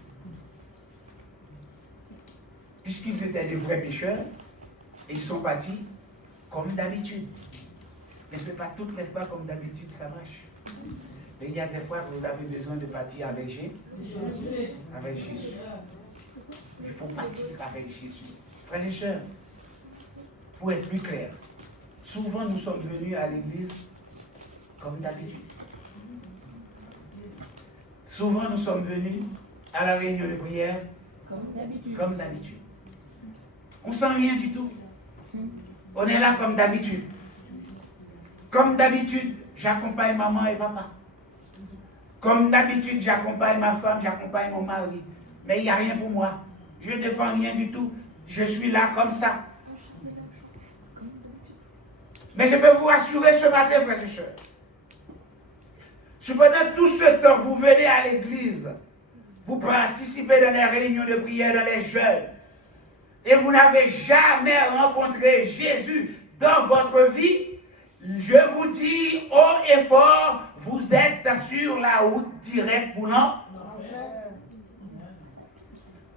Puisqu'ils étaient de vrais pécheurs, ils sont partis comme d'habitude. Mais ce n'est pas toutes les fois comme d'habitude, ça marche. Mais il y a des fois que vous avez besoin de partir avec Jésus. Il faut partir avec Jésus. Frères et sœurs, pour être plus clair, souvent nous sommes venus à l'église comme d'habitude. Souvent nous sommes venus à la réunion de prière comme d'habitude. On ne sent rien du tout. On est là comme d'habitude. Comme d'habitude, j'accompagne maman et papa. Comme d'habitude, j'accompagne ma femme, j'accompagne mon mari. Mais il n'y a rien pour moi. Je ne défends rien du tout. Je suis là comme ça. Mais je peux vous rassurer ce matin, frères et sœurs. Si pendant tout ce temps, vous venez à l'église, vous participez dans les réunions de prière, dans les jeûnes, et vous n'avez jamais rencontré Jésus dans votre vie, je vous dis haut et fort, vous êtes sur la route directe pour l'enfer.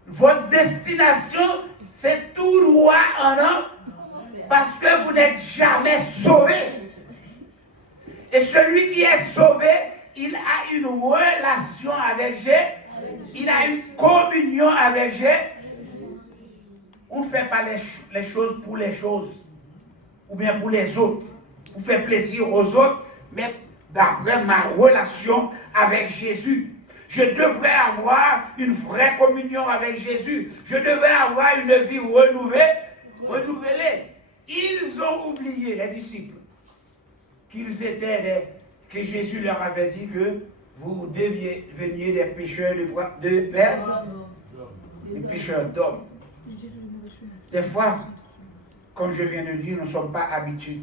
Votre destination, c'est tout droit en homme, parce que vous n'êtes jamais sauvé. Et celui qui est sauvé, il a une relation avec Jésus, il a une communion avec Jésus. On ne fait pas les choses pour les choses, ou bien pour les autres. Vous faites plaisir aux autres, mais d'après ma relation avec Jésus. Je devrais avoir une vraie communion avec Jésus. Je devrais avoir une vie renouvelée. Ils ont oublié, les disciples, que Jésus leur avait dit que vous deveniez des pécheurs de père, des pécheurs d'hommes. Des fois, comme je viens de dire, nous ne sommes pas habitués.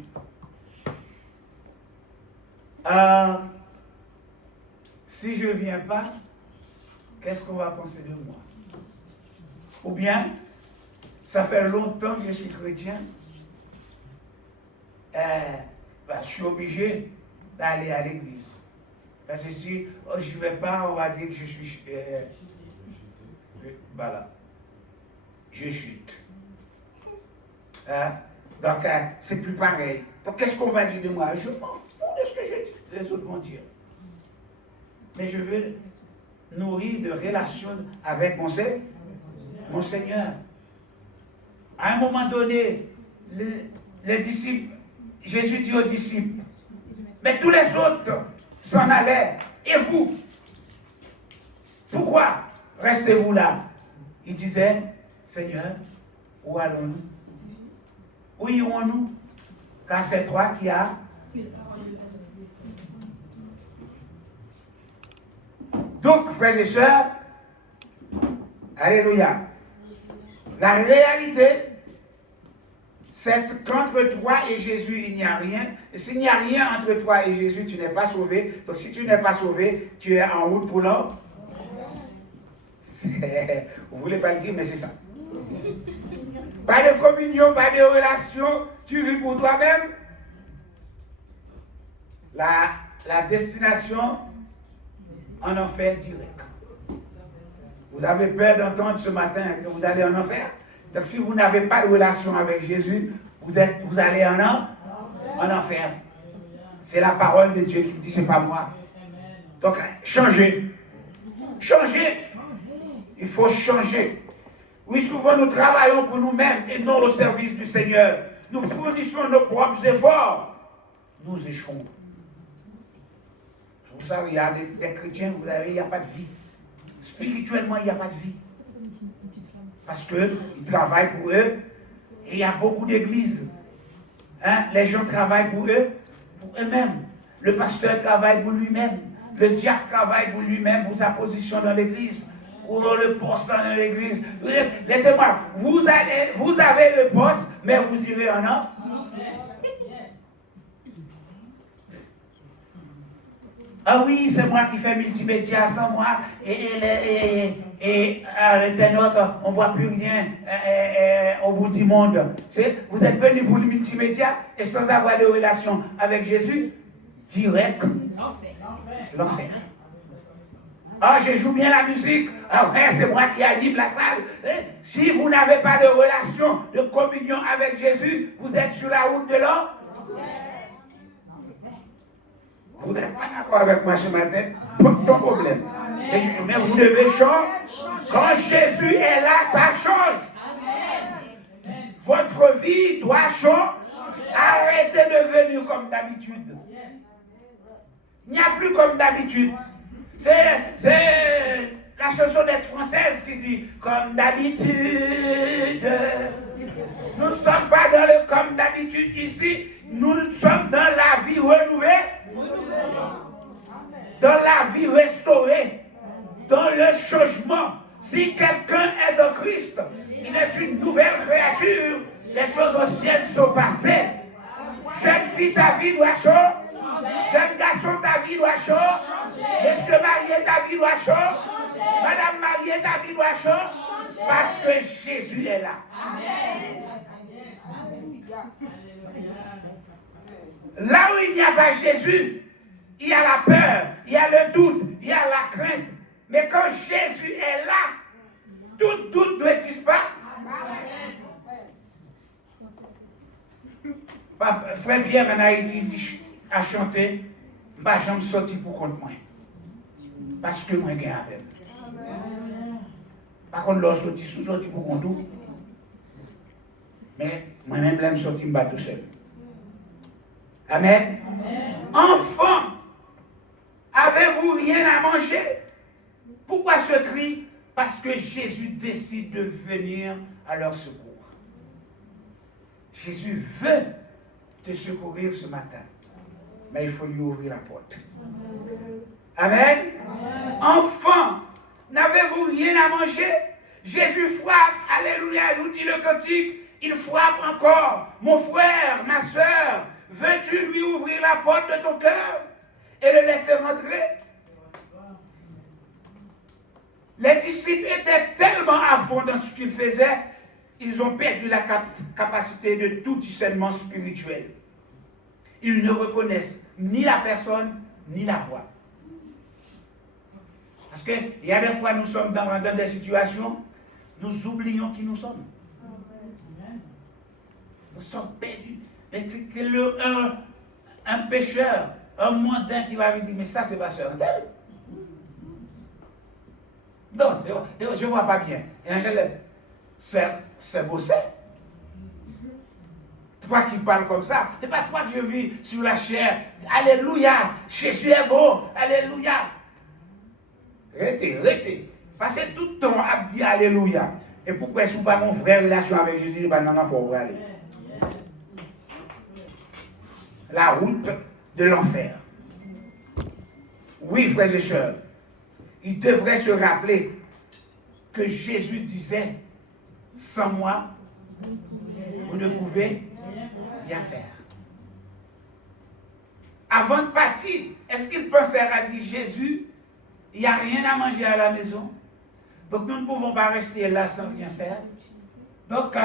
Si je ne viens pas, qu'est-ce qu'on va penser de moi? Ou bien, ça fait longtemps que je suis chrétien, je suis obligé d'aller à l'église. Parce que si je ne vais pas, on va dire que je suis... voilà. Je chute. Donc, c'est plus pareil. Donc, qu'est-ce qu'on va dire de moi? Je m'en fous de ce que les autres vont dire. Mais je veux nourrir de relations avec mon Seigneur. À un moment donné, les disciples, Jésus dit aux disciples, mais tous les autres s'en allaient. Et vous? Pourquoi restez-vous là? Il disait, Seigneur, où allons-nous? Où irons-nous? Car c'est toi qui as. Donc, frères et sœurs, alléluia. La réalité, c'est qu'entre toi et Jésus, il n'y a rien. Et s'il n'y a rien entre toi et Jésus, tu n'es pas sauvé. Donc, si tu n'es pas sauvé, tu es en route pour l'homme. Vous ne voulez pas le dire, mais c'est ça. Pas de communion, pas de relation, tu vis pour toi-même. La destination en enfer direct. Vous avez peur d'entendre ce matin que vous allez en enfer? Donc si vous n'avez pas de relation avec Jésus, vous allez en enfer. C'est la parole de Dieu qui dit, c'est pas moi. Donc changez. Changez. Il faut changer. Oui, souvent nous travaillons pour nous-mêmes et non au service du Seigneur. Nous fournissons nos propres efforts. Nous échouons. Vous savez, il y a des chrétiens, il n'y a pas de vie. Spirituellement, il n'y a pas de vie. Parce qu'ils travaillent pour eux. Et il y a beaucoup d'églises. Les gens travaillent pour eux, pour eux-mêmes. Le pasteur travaille pour lui-même. Le diacre travaille pour lui-même, pour sa position dans l'église. Pour le poste dans l'église. Laissez-moi, vous avez le poste, mais vous irez en enfer. Ah oui, c'est moi qui fais multimédia sans moi. Et l'internet, on ne voit plus rien au bout du monde. Vous êtes venus pour le multimédia et sans avoir de relation avec Jésus, direct, l'enfer. Ah, je joue bien la musique. Ah ouais, c'est moi qui anime la salle. Si vous n'avez pas de relation, de communion avec Jésus, vous êtes sur la route de l'enfer. Vous n'êtes pas d'accord avec moi ce matin, pas de problème. Mais vous devez changer. Quand Jésus est là, ça change. Votre vie doit changer. Arrêtez de venir comme d'habitude. Il n'y a plus comme d'habitude. C'est la chanson d'être française qui dit comme d'habitude. Nous ne sommes pas dans le comme d'habitude ici. Nous sommes dans la vie renouvelée, dans la vie restaurée, dans le changement. Si quelqu'un est de Christ, il est une nouvelle créature. Les choses anciennes sont passées. Jeune fille, ta vie doit changer. Jeune garçon, ta vie doit changer. Monsieur marié, ta vie doit changer. Madame mariée, ta vie doit changer. Parce que Jésus est là. Là où il n'y a pas Jésus, il y a la peur, il y a le doute, il y a la crainte. Mais quand Jésus est là, tout doute doit disparaître. Frère Pierre en Haïti a chanté, je me sorti pour contre moi. Parce que moi, je suis avec. Par contre, lorsque je suis sorti pour contre tout, mais moi-même, je suis sorti tout seul. Amen. Enfant, avez-vous rien à manger? Pourquoi ce cri? Parce que Jésus décide de venir à leur secours. Jésus veut te secourir ce matin. Mais il faut lui ouvrir la porte. Amen. Enfant, n'avez-vous rien à manger? Jésus frappe. Alléluia. Nous dit le cantique. Il frappe encore. Mon frère, ma soeur, veux-tu lui ouvrir la porte de ton cœur et le laisser rentrer? Les disciples étaient tellement à fond dans ce qu'ils faisaient, ils ont perdu la capacité de tout discernement spirituel. Ils ne reconnaissent ni la personne, ni la voix. Parce qu'il y a des fois, nous sommes dans des situations, nous oublions qui nous sommes. Nous sommes perdus. Mais c'est un pécheur, un mondain qui va lui dire, mais ça, c'est pas sœur d'elle. Non, je ne vois pas bien. Et Angèle, c'est bossé. Toi qui parles comme ça, ce n'est pas toi que je vis sur la chair. Alléluia, Jésus est bon. Alléluia. Arrêtez. Passez tout le temps à dire Alléluia. Et pourquoi est-ce que pas mon frère relation avec Jésus, il va non, faut aller. La route de l'enfer. Oui, frères et sœurs, il devrait se rappeler que Jésus disait, sans moi, vous ne pouvez rien faire. Avant de partir, est-ce qu'il pensait à dire Jésus, il n'y a rien à manger à la maison, donc nous ne pouvons pas rester là sans rien faire. Donc,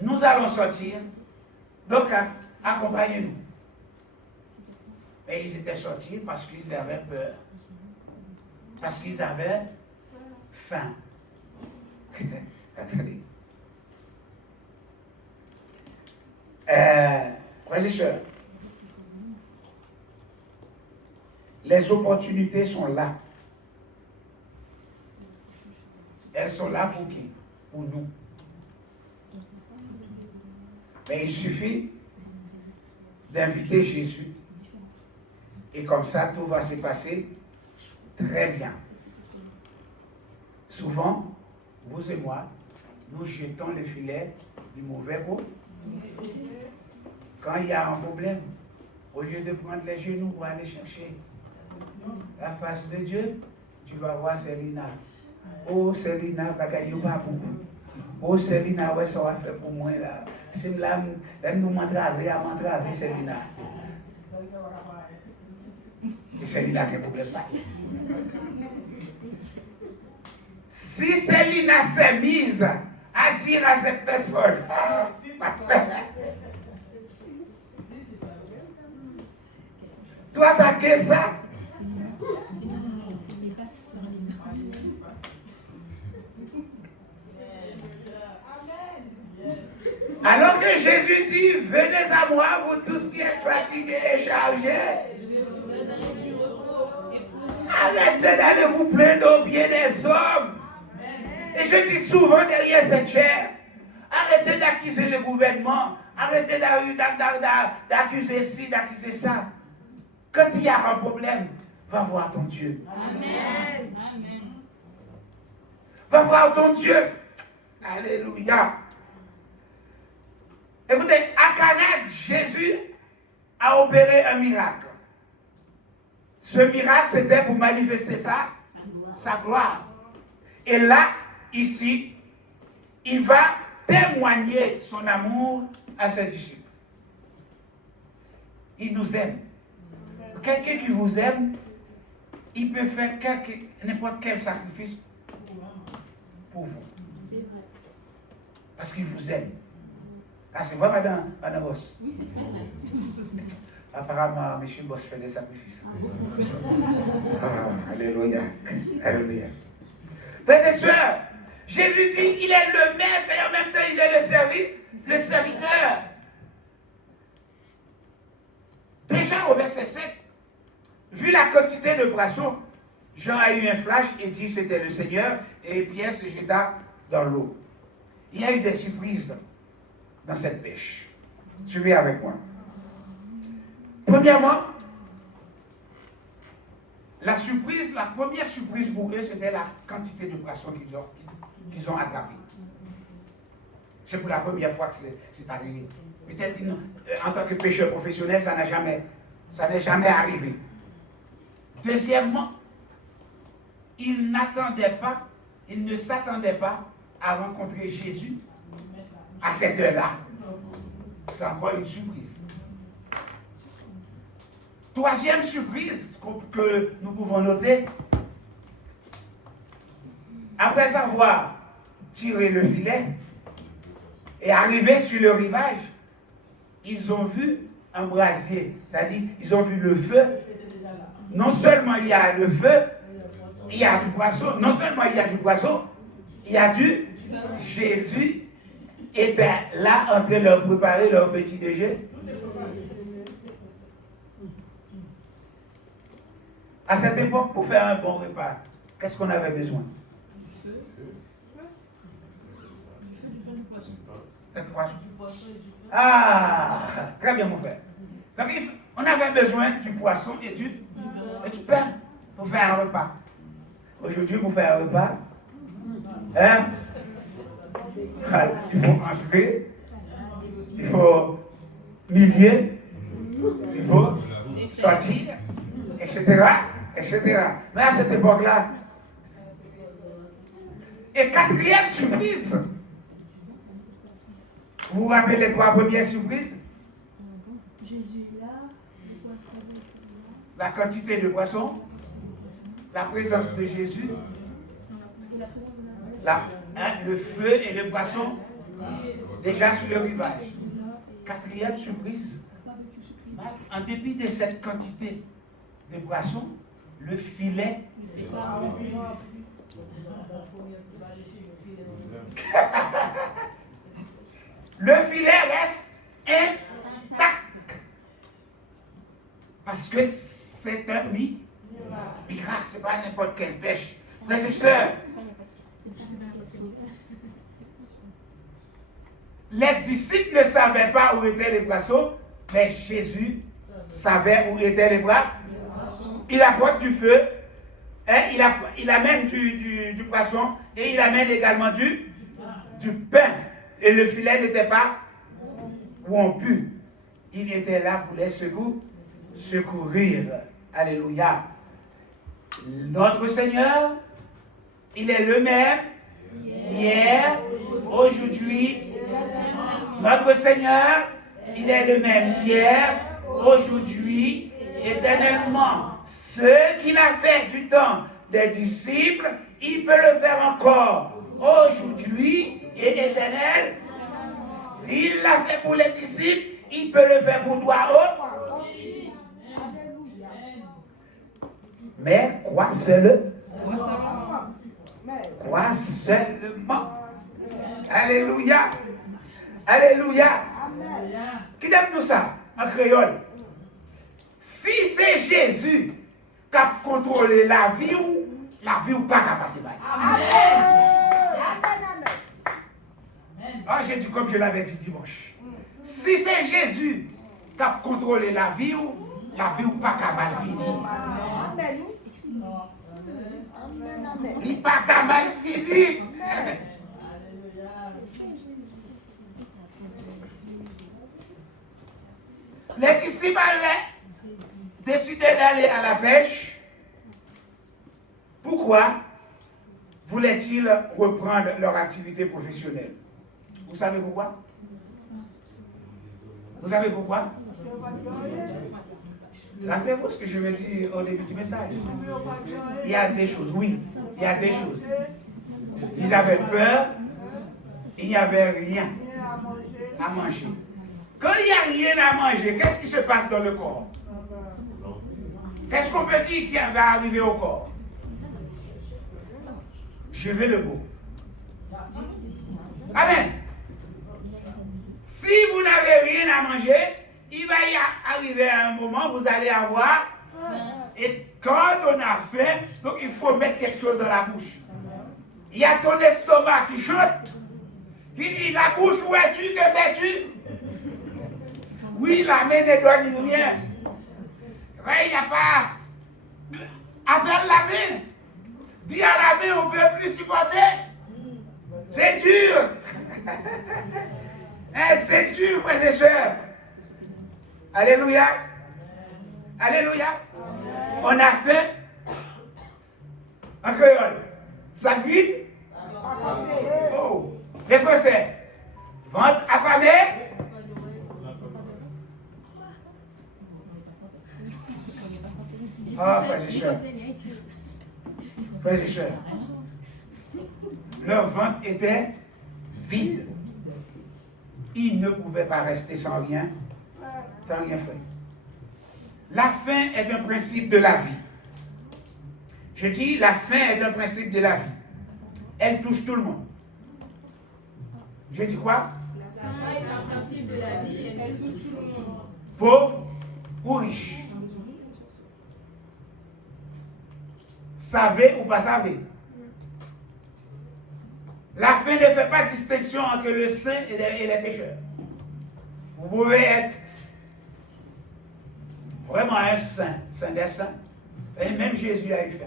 nous allons sortir. Donc, accompagnez-nous. Et ils étaient sortis parce qu'ils avaient peur. Parce qu'ils avaient faim. Attendez. Frères et sœurs, les opportunités sont là. Elles sont là pour qui? Pour nous. Mais il suffit d'inviter Jésus. Et comme ça, tout va se passer très bien. Souvent, vous et moi, nous jetons le filet du mauvais côté. Quand il y a un problème, au lieu de prendre les genoux pour aller chercher la face de Dieu, tu vas voir Célina. Oh Célina, bagaille pas pour moi. Oh Célina, ouais, ça va faire pour moi là. C'est là, nous m'entraver, Célina. C'est Célina qui est problème. Si Célina s'est mise à dire à cette personne, toi t'as que ça? Alors que Jésus dit, venez à moi, vous tous qui êtes fatigués et chargés. Arrêtez d'aller vous plaindre aux pieds des hommes. Et je dis souvent derrière cette chair, arrêtez d'accuser le gouvernement, arrêtez d'accuser ci, d'accuser ça. Quand il y a un problème, va voir ton Dieu. Amen. Va voir ton Dieu. Alléluia. Écoutez, à Cana, Jésus a opéré un miracle. Ce miracle, c'était pour manifester sa gloire. Et là, ici, il va témoigner son amour à ses disciples. Il nous aime. Quelqu'un qui vous aime, il peut faire n'importe quel sacrifice pour vous. Parce qu'il vous aime. Ah, c'est vrai, madame Boss? Oui, c'est vrai. Apparemment, M. Boss fait des sacrifices. Alléluia. Alléluia. Frères et sœurs, Jésus dit, il est le maître et en même temps, il est le serviteur. Déjà au verset 7, vu la quantité de poissons, Jean a eu un flash et dit c'était le Seigneur et Pierre se jeta dans l'eau. Il y a eu des surprises dans cette pêche. Suivez avec moi. Premièrement, La surprise, la première surprise pour eux, c'était la quantité de poissons qu'ils ont attrapés. C'est pour la première fois que c'est arrivé. Peut-être en tant que pêcheur professionnel, ça n'est jamais arrivé. Deuxièmement, ils ne s'attendaient pas à rencontrer Jésus à cette heure-là. C'est encore une surprise. Troisième surprise que nous pouvons noter, après avoir tiré le filet et arrivé sur le rivage, ils ont vu un brasier, c'est-à-dire ils ont vu le feu. Non seulement il y a le feu, il y a du poisson. Non seulement il y a du poisson, il y a du Jésus était là en train de leur préparer leur petit déjeuner. À cette époque, pour faire un bon repas, qu'est-ce qu'on avait besoin? Ah, très bien mon frère. Donc, on avait besoin du poisson et du pain pour faire un repas. Aujourd'hui, pour faire un repas, il faut entrer, il faut milieu, il faut sortir, etc. Mais à cette époque-là, et quatrième surprise, vous vous rappelez les trois premières surprises? La quantité de poissons, la présence de Jésus, le feu et le poisson déjà sur le rivage. Quatrième surprise, en dépit de cette quantité de poissons, le filet le filet reste intact parce que c'est un miracle, c'est pas n'importe quelle pêche. Frères et sœurs, les disciples ne savaient pas où étaient les poissons, mais Jésus savait où étaient les poissons. Il apporte du feu, il amène du poisson et il amène également du pain. Et le filet n'était pas rompu. Il était là pour les secourir. Alléluia. Notre Seigneur, il est le même hier, aujourd'hui. Notre Seigneur, il est le même hier, aujourd'hui, éternellement. Ce qu'il a fait du temps des disciples, il peut le faire encore aujourd'hui et éternel. S'il l'a fait pour les disciples, il peut le faire pour toi aussi. Mais quoi seulement? Quoi seulement? Alléluia. Alléluia. Qui aime tout ça en créole? Si c'est Jésus qui a contrôlé la vie ou pas qu'à passer par. Ah, j'ai dit comme je l'avais dit dimanche. Si c'est Jésus qui a contrôlé la vie ou pas qu'à mal finir. Il pas qu'à mal finir. Les disciples avaient décidé d'aller à la pêche. Pourquoi voulaient-ils reprendre leur activité professionnelle? Vous savez pourquoi? Vous savez pourquoi? Rappelez-vous ce que je me dis au début du message. Il y a des choses, oui, il y a des choses. Ils avaient peur, il n'y avait rien à manger. Quand il n'y a rien à manger, qu'est-ce qui se passe dans le corps? Qu'est-ce qu'on peut dire qui va arriver au corps? Je vais le mot. Amen. Si vous n'avez rien à manger, il va y arriver un moment, vous allez avoir et quand on a faim, donc il faut mettre quelque chose dans la bouche. Il y a ton estomac qui chante, qui dit, la bouche, où es-tu, que fais-tu? Oui, la main ne donne rien. Il n'y a pas Appelle la main. Dis à la main, on ne peut plus supporter. C'est dur. C'est dur, frères et sœurs. Alléluia. Alléluia. On a faim. En créole. Ça vide. Oh. Les Français. Ventre affamé. Ah, frères et sœurs. Frères et sœurs. Leur ventre était vide. Ils ne pouvaient pas rester sans rien faire. La faim est un principe de la vie. Je dis, la faim est un principe de la vie. Elle touche tout le monde. Je dis quoi? La faim est un principe de la vie et elle touche tout le monde. Pauvre ou riche. Savez ou pas savez. La faim ne fait pas de distinction entre le saint et les pécheurs. Vous pouvez être vraiment un saint des saints. Et même Jésus a eu faim.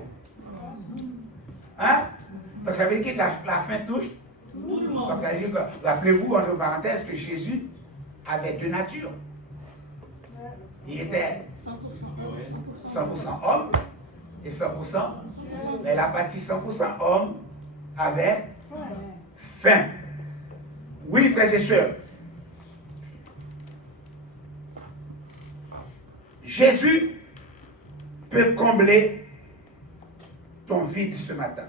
Hein? Donc ça veut dire que la faim touche tout le monde. Rappelez-vous, entre parenthèses, que Jésus avait deux natures. Il était 100% homme et 100%, mais la partie 100% homme avait faim. Oui, frères et sœurs. Jésus peut combler ton vide ce matin.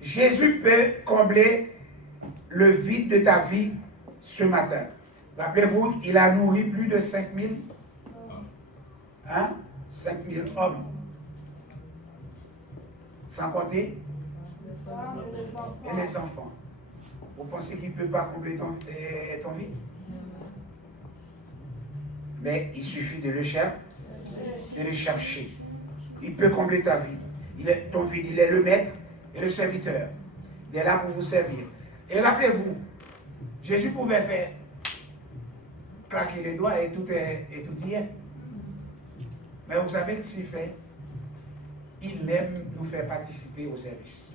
Jésus peut combler le vide de ta vie ce matin. Rappelez-vous, il a nourri plus de 5000 hommes. Sans compter et les enfants. Vous pensez qu'il ne peut pas combler ton vide? Mais il suffit de le chercher. Il peut combler ta vie. Ton vide, il est le maître et le serviteur. Il est là pour vous servir. Et rappelez-vous, Jésus pouvait faire claquer les doigts et tout y est. Mais vous savez ce qu'il fait? Il aime nous faire participer au service.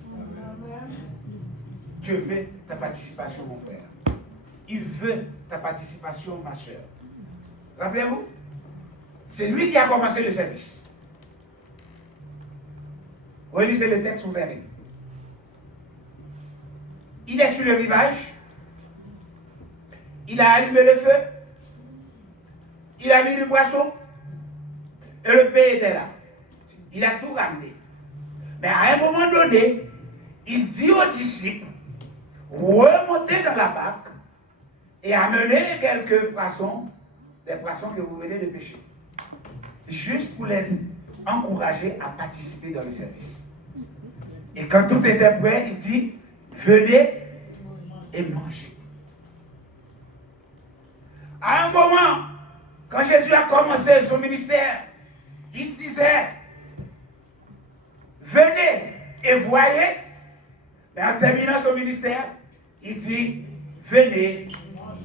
Dieu veut ta participation, mon frère. Il veut ta participation, ma soeur. Rappelez-vous, c'est lui qui a commencé le service. Relisez le texte, vous verrez. Il est sur le rivage. Il a allumé le feu. Il a mis du poisson. Et le pain était là. Il a tout ramené. Mais à un moment donné, il dit aux disciples, remontez dans la barque et amenez quelques poissons, des poissons que vous venez de pêcher. Juste pour les encourager à participer dans le service. Et quand tout était prêt, il dit, venez et mangez. À un moment, quand Jésus a commencé son ministère, il disait, venez et voyez. Mais en terminant son ministère, il dit, venez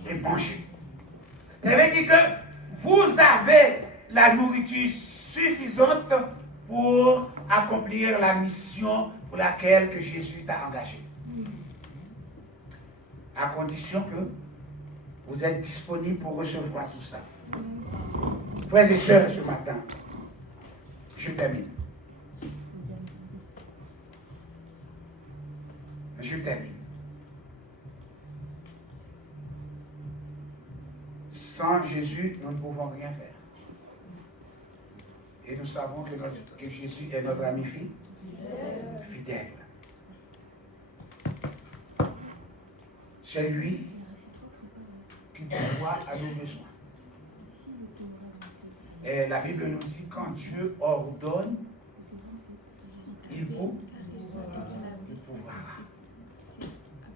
et mangez. Ça veut dire que vous avez la nourriture suffisante pour accomplir la mission pour laquelle que Jésus t'a engagé. À condition que vous êtes disponible pour recevoir tout ça. Frères et sœurs, ce matin, je termine. Je termine. Sans Jésus, nous ne pouvons rien faire. Et nous savons que Jésus est notre ami fidèle. C'est lui qui pourvoit à nos besoins. Et la Bible nous dit, quand Dieu ordonne, il pourvoira.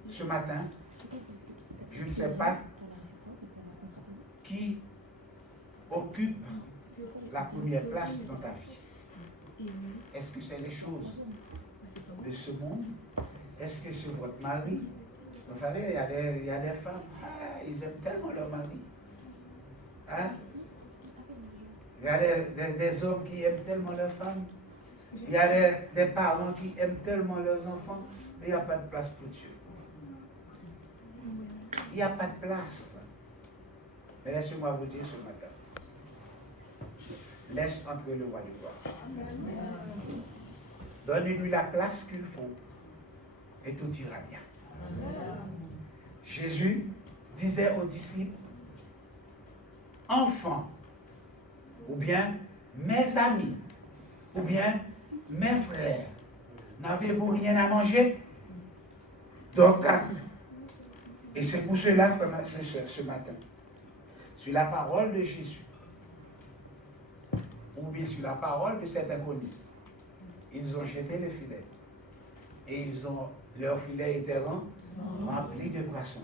Ce matin, je ne sais pas qui occupe la première place dans ta vie. Est-ce que c'est les choses de ce monde? Est-ce que c'est votre mari? Vous savez, il y a des femmes, ils aiment tellement leur mari. Hein? Il y a des hommes qui aiment tellement leurs femmes. Il y a des parents qui aiment tellement leurs enfants. Mais il n'y a pas de place pour Dieu. Il n'y a pas de place. Mais laissez-moi vous dire ce matin. Laisse entrer le roi du gloire. Donnez-lui la place qu'il faut. Et tout ira bien. Jésus disait aux disciples, enfants, ou bien mes amis, ou bien mes frères, n'avez-vous rien à manger? Donc, et c'est pour cela, ce matin, sur la parole de Jésus, ou bien sur la parole de cet inconnu, ils ont jeté les filets. Et leurs filets étaient remplis de poissons.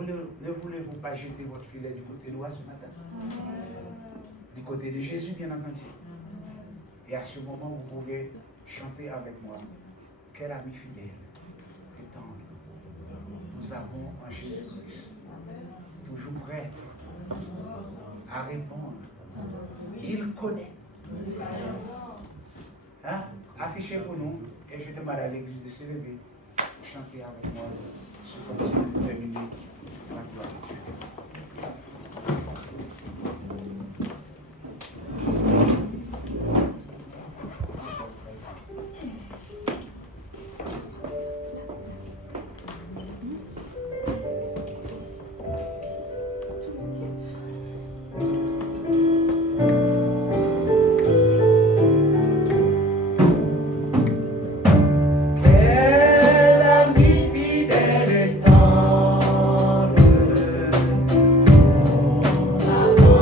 Ne voulez-vous pas jeter votre filet du côté droit ce matin? Du côté de Jésus, bien entendu. Et à ce moment, vous pouvez chanter avec moi. Quel ami fidèle et tendre nous avons en Jésus-Christ. Toujours prêt à répondre. Il connaît. Hein? Affichez pour nous. Et je demande à l'église de se lever pour chanter avec moi. Je continue de terminer la gloire de Dieu. Amor.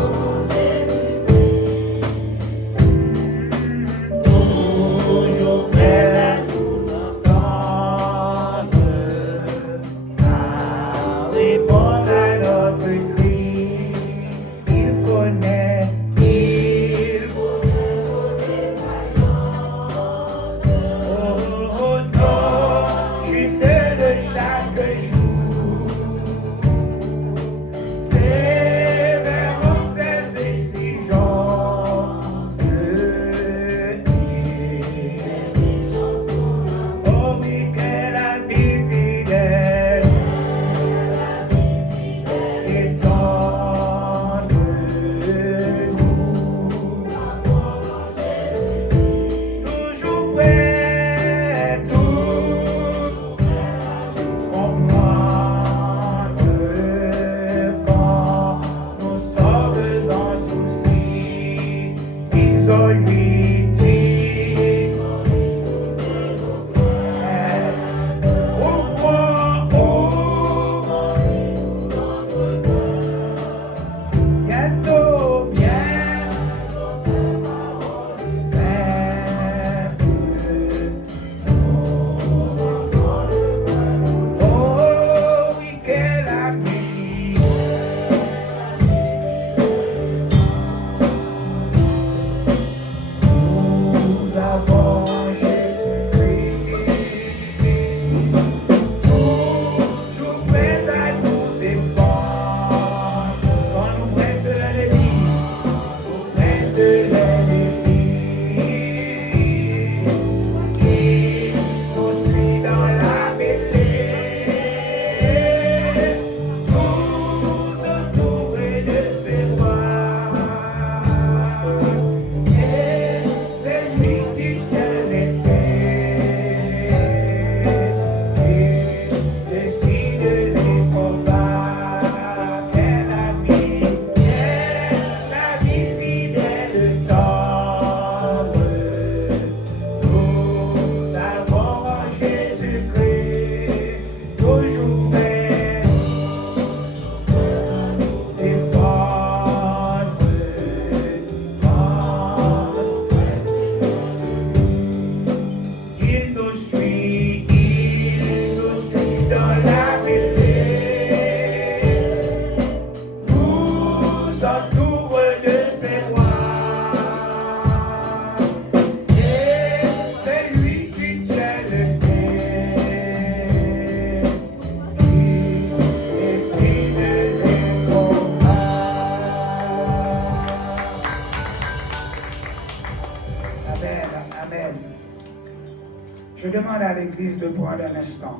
l'église de prendre un instant,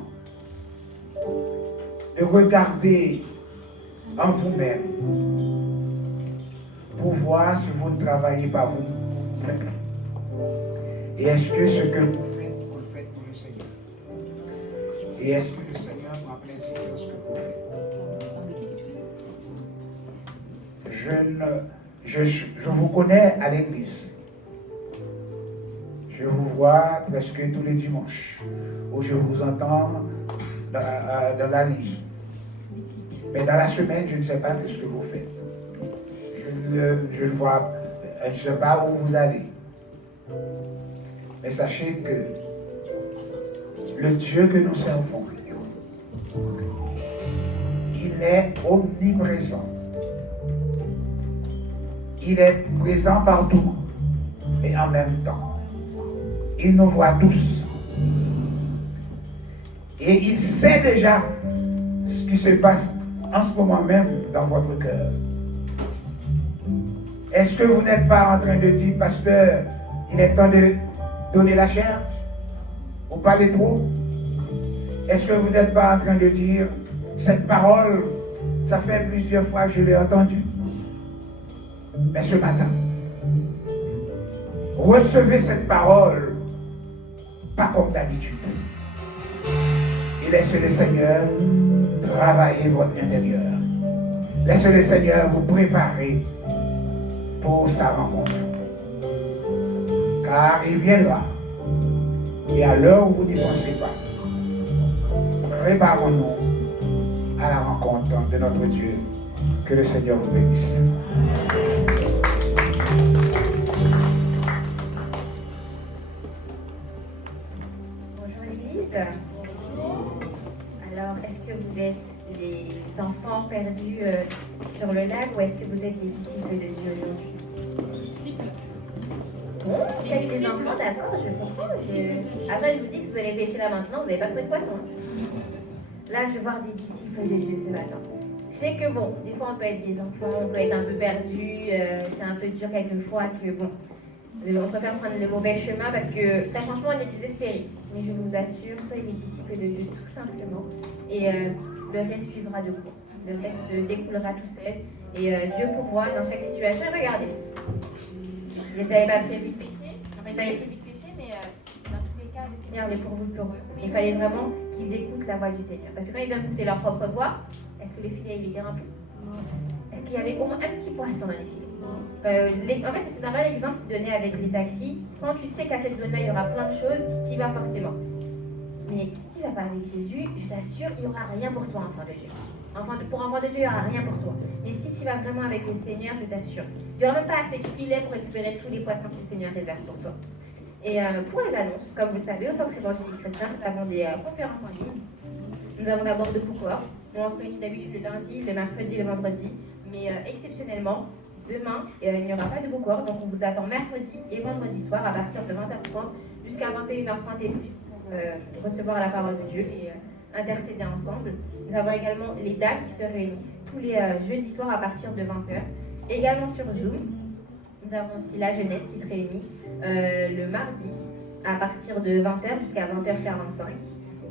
de regarder en vous-même pour voir si vous ne travaillez pas vous-même. Et est-ce que ce que vous faites, vous le faites pour le Seigneur? Et est-ce que le Seigneur prend plaisir dans ce que vous faites? Je vous connais à l'église. Je vous vois presque tous les dimanches, où je vous entends dans la ligne. Mais dans la semaine, je ne sais pas ce que vous faites. Je ne vois, je ne sais pas où vous allez. Mais sachez que le Dieu que nous servons, il est omniprésent. Il est présent partout et en même temps. Il nous voit tous. Et il sait déjà ce qui se passe en ce moment même dans votre cœur. Est-ce que vous n'êtes pas en train de dire, pasteur, il est temps de donner la chair? Ou parler trop? Est-ce que vous n'êtes pas en train de dire, cette parole, ça fait plusieurs fois que je l'ai entendue? Mais ce matin, recevez cette parole, pas comme d'habitude. Et laissez le Seigneur travailler votre intérieur. Laissez le Seigneur vous préparer pour sa rencontre. Car il viendra. Et à l'heure où vous n'y pensez pas, préparons-nous à la rencontre de notre Dieu. Que le Seigneur vous bénisse. Bonjour l'Église. Alors, est-ce que vous êtes les enfants perdus sur le lac ou est-ce que vous êtes les disciples de Dieu aujourd'hui? Disciples. Bon, vous êtes des enfants, d'accord, je comprends. Après, je vous dis, si vous allez pêcher là maintenant, vous n'avez pas trouvé de poisson. Là, je veux voir des disciples de Dieu ce matin. Je sais que bon, des fois on peut être des enfants, on peut être un peu perdu, c'est un peu dur quelquefois que bon, on préfère prendre le mauvais chemin parce que très franchement on est désespérés. Mais je vous assure, soyez les disciples de Dieu tout simplement et le reste suivra de vous. Le reste découlera tout seul et Dieu pourvoit dans chaque situation. Et regardez, ils n'avaient pas prévu de pécher, mais dans tous les cas le Seigneur avait pourvu pour eux. Mais il fallait vraiment qu'ils écoutent la voix du Seigneur parce que quand ils écoutaient leur propre voix, est-ce que les filets étaient remplis? Est-ce qu'il y avait au moins un petit poisson dans les filets? En fait, c'était un bel exemple qu'il donnait avec les taxis. Quand tu sais qu'à cette zone-là, il y aura plein de choses, tu y vas forcément. Mais si tu ne vas pas avec Jésus, je t'assure, il n'y aura rien pour toi, enfant de Dieu. Pour enfant de Dieu, il n'y aura rien pour toi. Mais si tu vas vraiment avec le Seigneur, je t'assure, il n'y aura même pas assez de filets pour récupérer tous les poissons que le Seigneur réserve pour toi. Et pour les annonces, comme vous le savez, au Centre évangélique chrétien, nous avons des conférences en ligne. Nous avons d'abord deux cohortes. On se réunit d'habitude le lundi, le mercredi et le vendredi. Mais exceptionnellement, demain, il n'y aura pas de cohorte. Donc on vous attend mercredi et vendredi soir à partir de 20h30 jusqu'à 21h30 et plus pour recevoir la parole de Dieu et intercéder ensemble. Nous avons également les dames qui se réunissent tous les jeudis soirs à partir de 20h. Également sur Zoom, nous avons aussi la jeunesse qui se réunit le mardi à partir de 20h jusqu'à 20h45.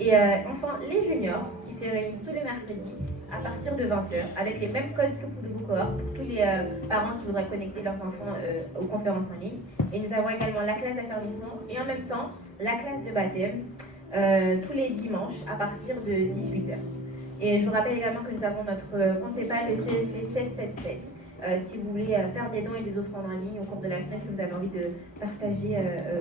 Et enfin, les juniors qui se réunissent tous les mercredis à partir de 20h avec les mêmes codes que pour de cohorte pour tous les parents qui voudraient connecter leurs enfants aux conférences en ligne. Et nous avons également la classe d'affermissement et en même temps la classe de baptême tous les dimanches à partir de 18h. Et je vous rappelle également que nous avons notre compte PayPal, le CEC 777. Si vous voulez faire des dons et des offrandes en ligne au cours de la semaine que vous avez envie de partager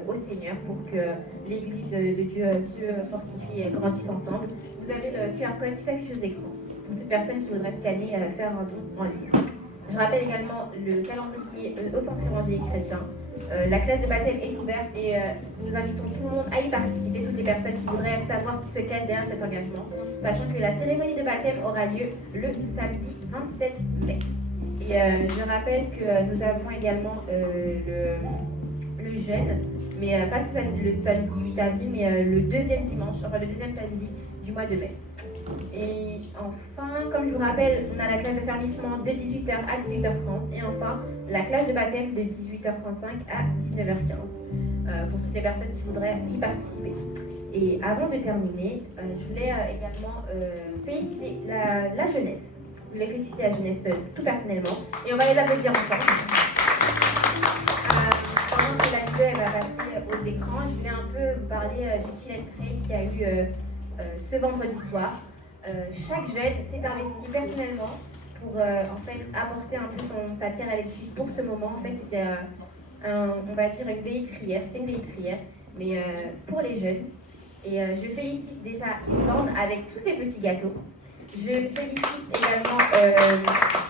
au Seigneur pour que l'Église de Dieu se fortifie et grandisse ensemble, vous avez le QR code qui s'affiche aux écrans pour toute personne qui voudrait scanner faire un don en ligne. Je rappelle également le calendrier au Centre évangélique chrétien. La classe de baptême est ouverte et nous invitons tout le monde à y participer, toutes les personnes qui voudraient savoir ce qui se cache derrière cet engagement, sachant que la cérémonie de baptême aura lieu le samedi 27 mai. Et je rappelle que nous avons également le jeûne, mais pas le samedi 8 avril, mais le deuxième dimanche, enfin le deuxième samedi du mois de mai. Et enfin, comme je vous rappelle, on a la classe d'affermissement de 18h à 18h30 et enfin la classe de baptême de 18h35 à 19h15 pour toutes les personnes qui voudraient y participer. Et avant de terminer, je voulais également féliciter la jeunesse. Je voulais féliciter la jeunesse tout personnellement. Et on va les applaudir ensemble. Pendant que la vidéo va passer aux écrans, je voulais un peu vous parler du Chill and Pray qui a eu ce vendredi soir. Chaque jeune s'est investi personnellement pour en fait apporter un peu sa pierre à l'édifice pour ce moment. En fait, c'était on va dire une veillée de prière. C'était une veillée de prière, mais pour les jeunes. Et je félicite déjà Islande avec tous ces petits gâteaux. Je félicite également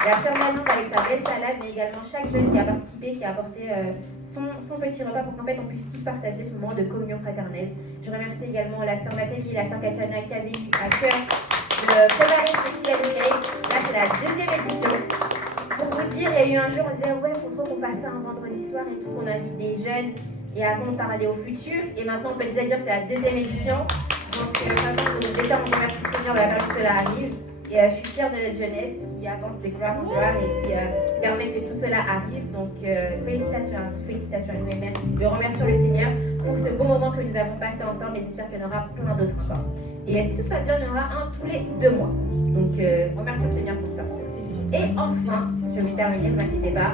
la sœur Manon avec sa belle salade, mais également chaque jeune qui a participé, qui a apporté son petit repas pour qu'en fait on puisse tous partager ce moment de communion fraternelle. Je remercie également la sœur Nathalie et la sœur Katiana qui avaient eu à cœur de préparer ce petit accueil. Là, c'est la deuxième édition. Pour vous dire, il y a eu un jour, on disait ouais, il faut trop qu'on fasse ça un vendredi soir et tout, qu'on invite des jeunes. Et avant, on parlait au futur. Et maintenant, on peut déjà dire que c'est la deuxième édition. Donc, vraiment, déjà, on remercie le Seigneur de la période que cela arrive. Et je suis fière de notre jeunesse qui avance de gloire en gloire et qui permet que tout cela arrive. Donc, félicitations à vous, félicitations à nous et merci. Nous remercions le Seigneur pour ce beau moment que nous avons passé ensemble et j'espère qu'il y en aura plein d'autres encore. Et si tout se passe bien, il y en aura un tous les 2 mois. Donc, remercions le Seigneur pour ça. Et enfin, je vais terminer, ne vous inquiétez pas.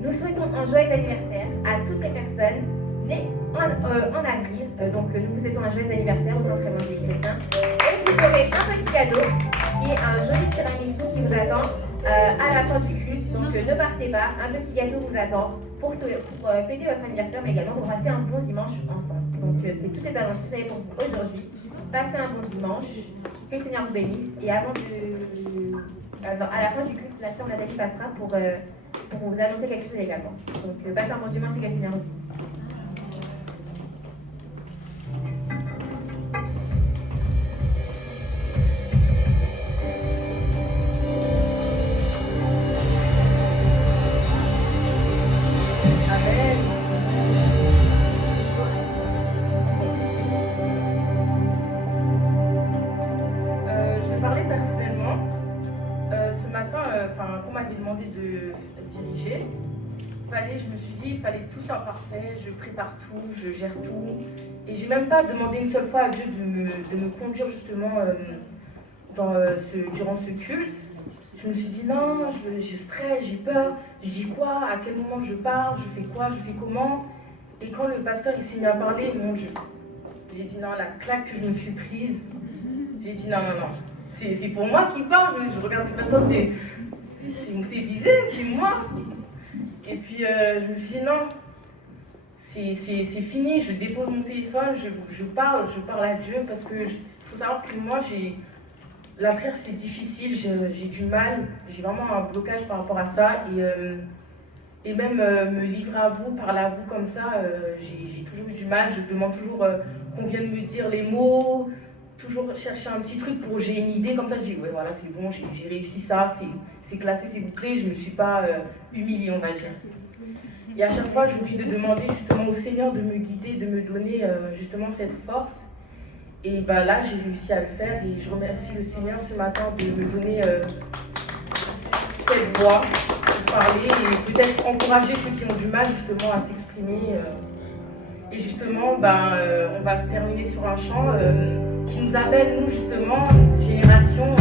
Nous souhaitons un joyeux anniversaire à toutes les personnes nées en avril. Donc, nous vous souhaitons un joyeux anniversaire au Centre évangélique chrétien. Et vous aurez un petit cadeau qui est un joli tiramisu qui vous attend à la fin du culte. Donc, ne partez pas. Un petit gâteau vous attend pour fêter votre anniversaire, mais également pour passer un bon dimanche ensemble. Donc, c'est toutes les annonces que j'avais pour vous aujourd'hui. Passez un bon dimanche. Que le Seigneur vous bénisse. Et à la fin du culte, la sœur Nathalie passera pour vous annoncer quelque chose également. Donc, passez un bon dimanche et que le Seigneur vous bénisse. Je vais parler personnellement. Ce matin, quand on m'avait demandé de diriger, je me suis dit, il fallait que tout soit parfait, je prépare tout, je gère tout. Et j'ai même pas demandé une seule fois à Dieu de me conduire justement durant ce culte. Je me suis dit non, je stresse, j'ai peur, je dis quoi, à quel moment je parle, je fais quoi, je fais comment. Et quand le pasteur il s'est mis à parler, mon Dieu, j'ai dit non, la claque que je me suis prise, j'ai dit non, c'est pour moi qui parle. Je regarde le pasteur, c'est visé, c'est moi. Et puis je me suis dit non, c'est fini, je dépose mon téléphone, je parle à Dieu parce que faut savoir que moi la prière c'est difficile, j'ai du mal, j'ai vraiment un blocage par rapport à ça et même me livrer à vous, parler à vous comme ça, j'ai toujours eu du mal, je demande toujours qu'on vienne me dire les mots, toujours chercher un petit truc pour j'ai une idée, comme ça je dis ouais voilà c'est bon, j'ai réussi ça, c'est classé, c'est bouclé, je me suis pas humiliée on va dire. Et à chaque fois j'oublie de demander justement au Seigneur de me guider, de me donner justement cette force. Et là j'ai réussi à le faire et je remercie le Seigneur ce matin de me donner cette voix pour parler et peut-être encourager ceux qui ont du mal justement à s'exprimer. Et justement, on va terminer sur un chant qui nous appelle, nous, justement, génération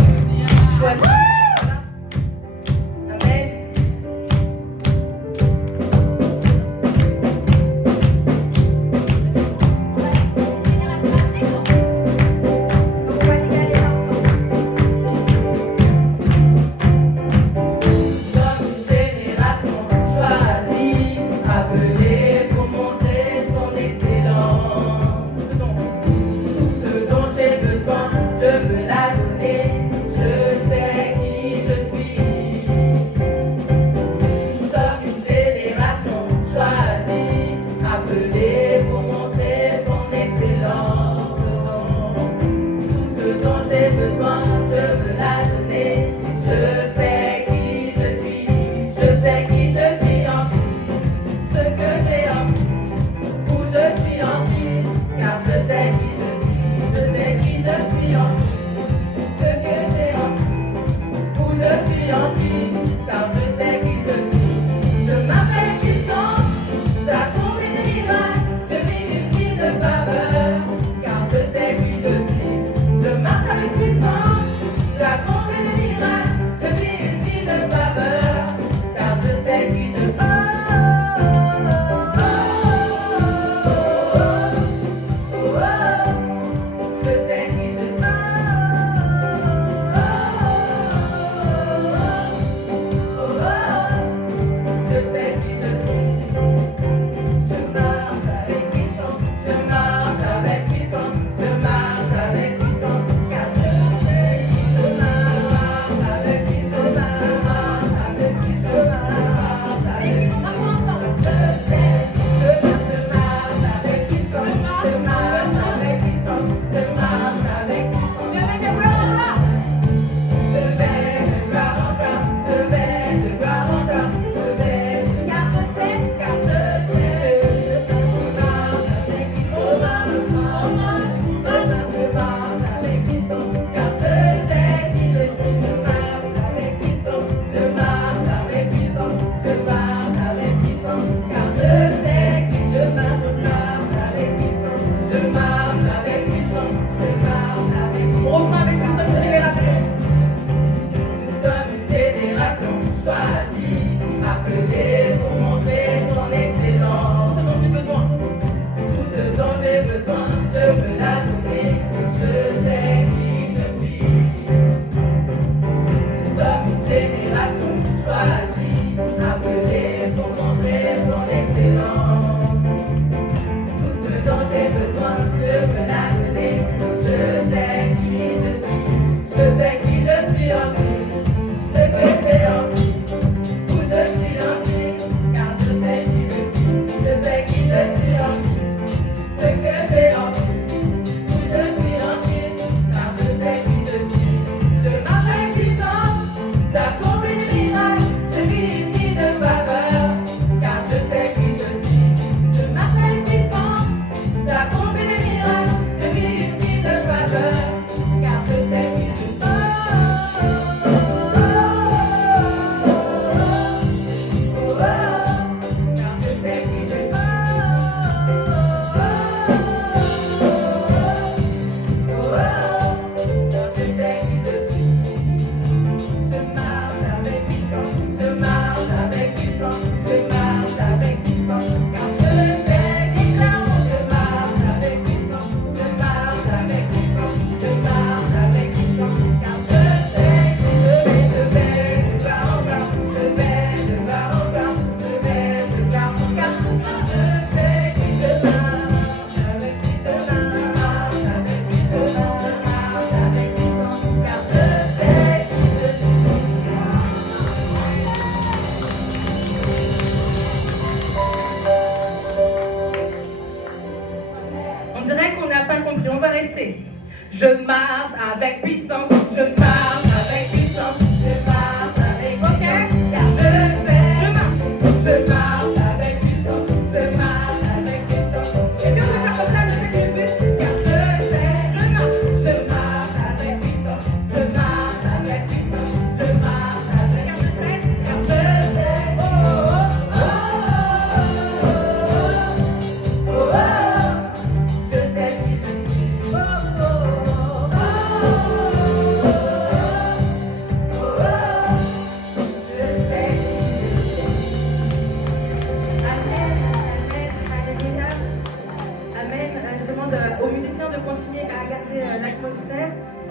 choisie. Amen. Je peux la donner, je sais qu'il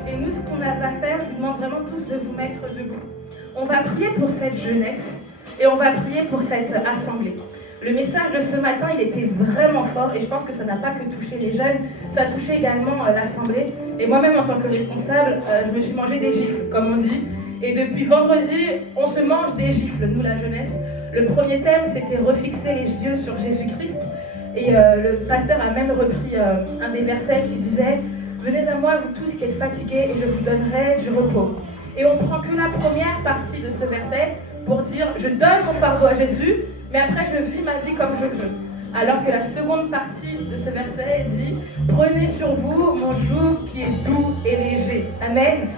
Et nous, ce qu'on va faire, je vous demande vraiment tous de vous mettre debout. On va prier pour cette jeunesse et on va prier pour cette assemblée. Le message de ce matin, il était vraiment fort et je pense que ça n'a pas que touché les jeunes, ça a touché également l'assemblée. Et moi-même, en tant que responsable, je me suis mangé des gifles, comme on dit. Et depuis vendredi, on se mange des gifles, nous la jeunesse. Le premier thème, c'était refixer les yeux sur Jésus-Christ. Et le pasteur a même repris un des versets qui disait « Venez à moi, vous tous qui êtes fatigués, et je vous donnerai du repos. » Et on prend que la première partie de ce verset pour dire « Je donne mon fardeau à Jésus, mais après je vis ma vie comme je veux. » Alors que la seconde partie de ce verset dit « Prenez sur vous mon joug qui est doux et léger. » Amen.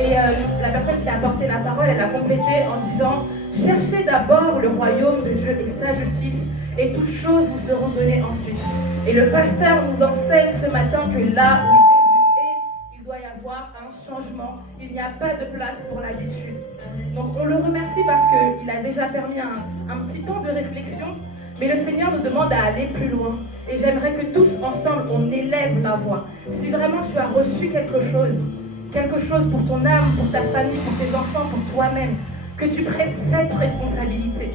Et la personne qui a apporté la parole, elle a complété en disant « Cherchez d'abord le royaume de Dieu et sa justice, et toutes choses vous seront données ensuite. » Et le pasteur nous enseigne ce matin que là où Jésus est, il doit y avoir un changement. Il n'y a pas de place pour l'habitude. Donc on le remercie parce qu'il a déjà permis un petit temps de réflexion. Mais le Seigneur nous demande à aller plus loin. Et j'aimerais que tous ensemble, on élève la voix. Si vraiment tu as reçu quelque chose pour ton âme, pour ta famille, pour tes enfants, pour toi-même, que tu prennes cette responsabilité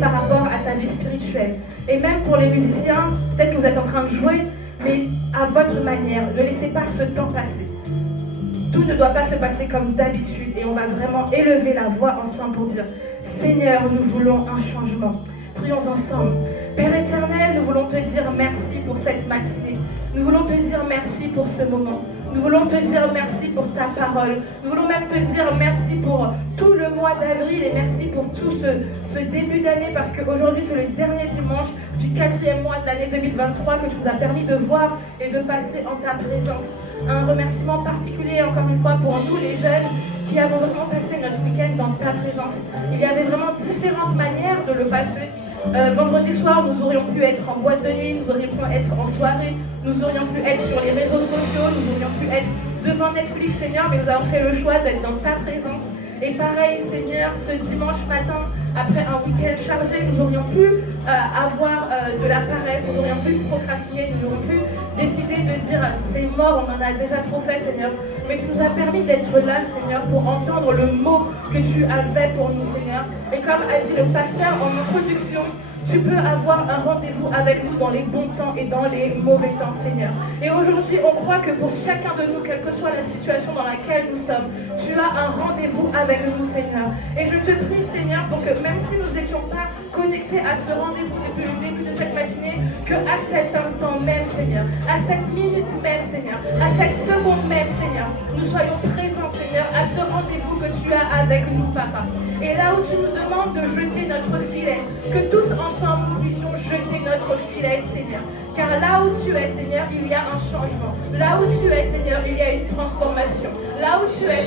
par rapport à ta vie spirituelle. Et même pour les musiciens, peut-être que vous êtes en train de jouer, mais à votre manière, ne laissez pas ce temps passer. Tout ne doit pas se passer comme d'habitude. Et on va vraiment élever la voix ensemble pour dire « Seigneur, nous voulons un changement. » Prions ensemble. Père éternel, nous voulons te dire merci pour cette matinée. Nous voulons te dire merci pour ce moment. Nous voulons te dire merci pour ta parole. Nous voulons même te dire merci pour tout le mois d'avril et merci pour tout ce début d'année parce qu'aujourd'hui c'est le dernier dimanche du 4e mois de l'année 2023 que tu nous as permis de voir et de passer en ta présence. Un remerciement particulier encore une fois pour nous les jeunes qui avons vraiment passé notre week-end dans ta présence. Il y avait vraiment différentes manières de le passer. Vendredi soir, nous aurions pu être en boîte de nuit, nous aurions pu être en soirée, nous aurions pu être sur les réseaux sociaux, nous aurions pu être devant Netflix, Seigneur, mais nous avons fait le choix d'être dans ta présence. Et pareil, Seigneur, ce dimanche matin, après un week-end chargé, nous aurions pu avoir de la paresse, nous aurions pu procrastiner, nous aurions pu décider de dire c'est mort, on en a déjà trop fait, Seigneur. Mais tu nous as permis d'être là, Seigneur, pour entendre le mot que tu avais pour nous, Seigneur. Et comme a dit le pasteur en introduction, tu peux avoir un rendez-vous avec nous dans les bons temps et dans les mauvais temps, Seigneur. Et aujourd'hui, on croit que pour chacun de nous, quelle que soit la situation dans laquelle nous sommes, tu as un rendez-vous avec nous, Seigneur. Et je te prie, Seigneur, pour que même si nous n'étions pas connectés à ce rendez-vous depuis le début de cette matinée, qu'à cet instant même, Seigneur, à cette minute même, Seigneur, à cette seconde même, Seigneur, nous soyons présents, Seigneur, à ce rendez-vous que tu as avec nous, Papa. Et là où tu nous demandes de jeter notre filet, que tous ensemble nous puissions jeter notre filet, Seigneur. Car là où tu es, Seigneur, il y a un changement. Là où tu es, Seigneur, il y a une transformation. Là où tu es,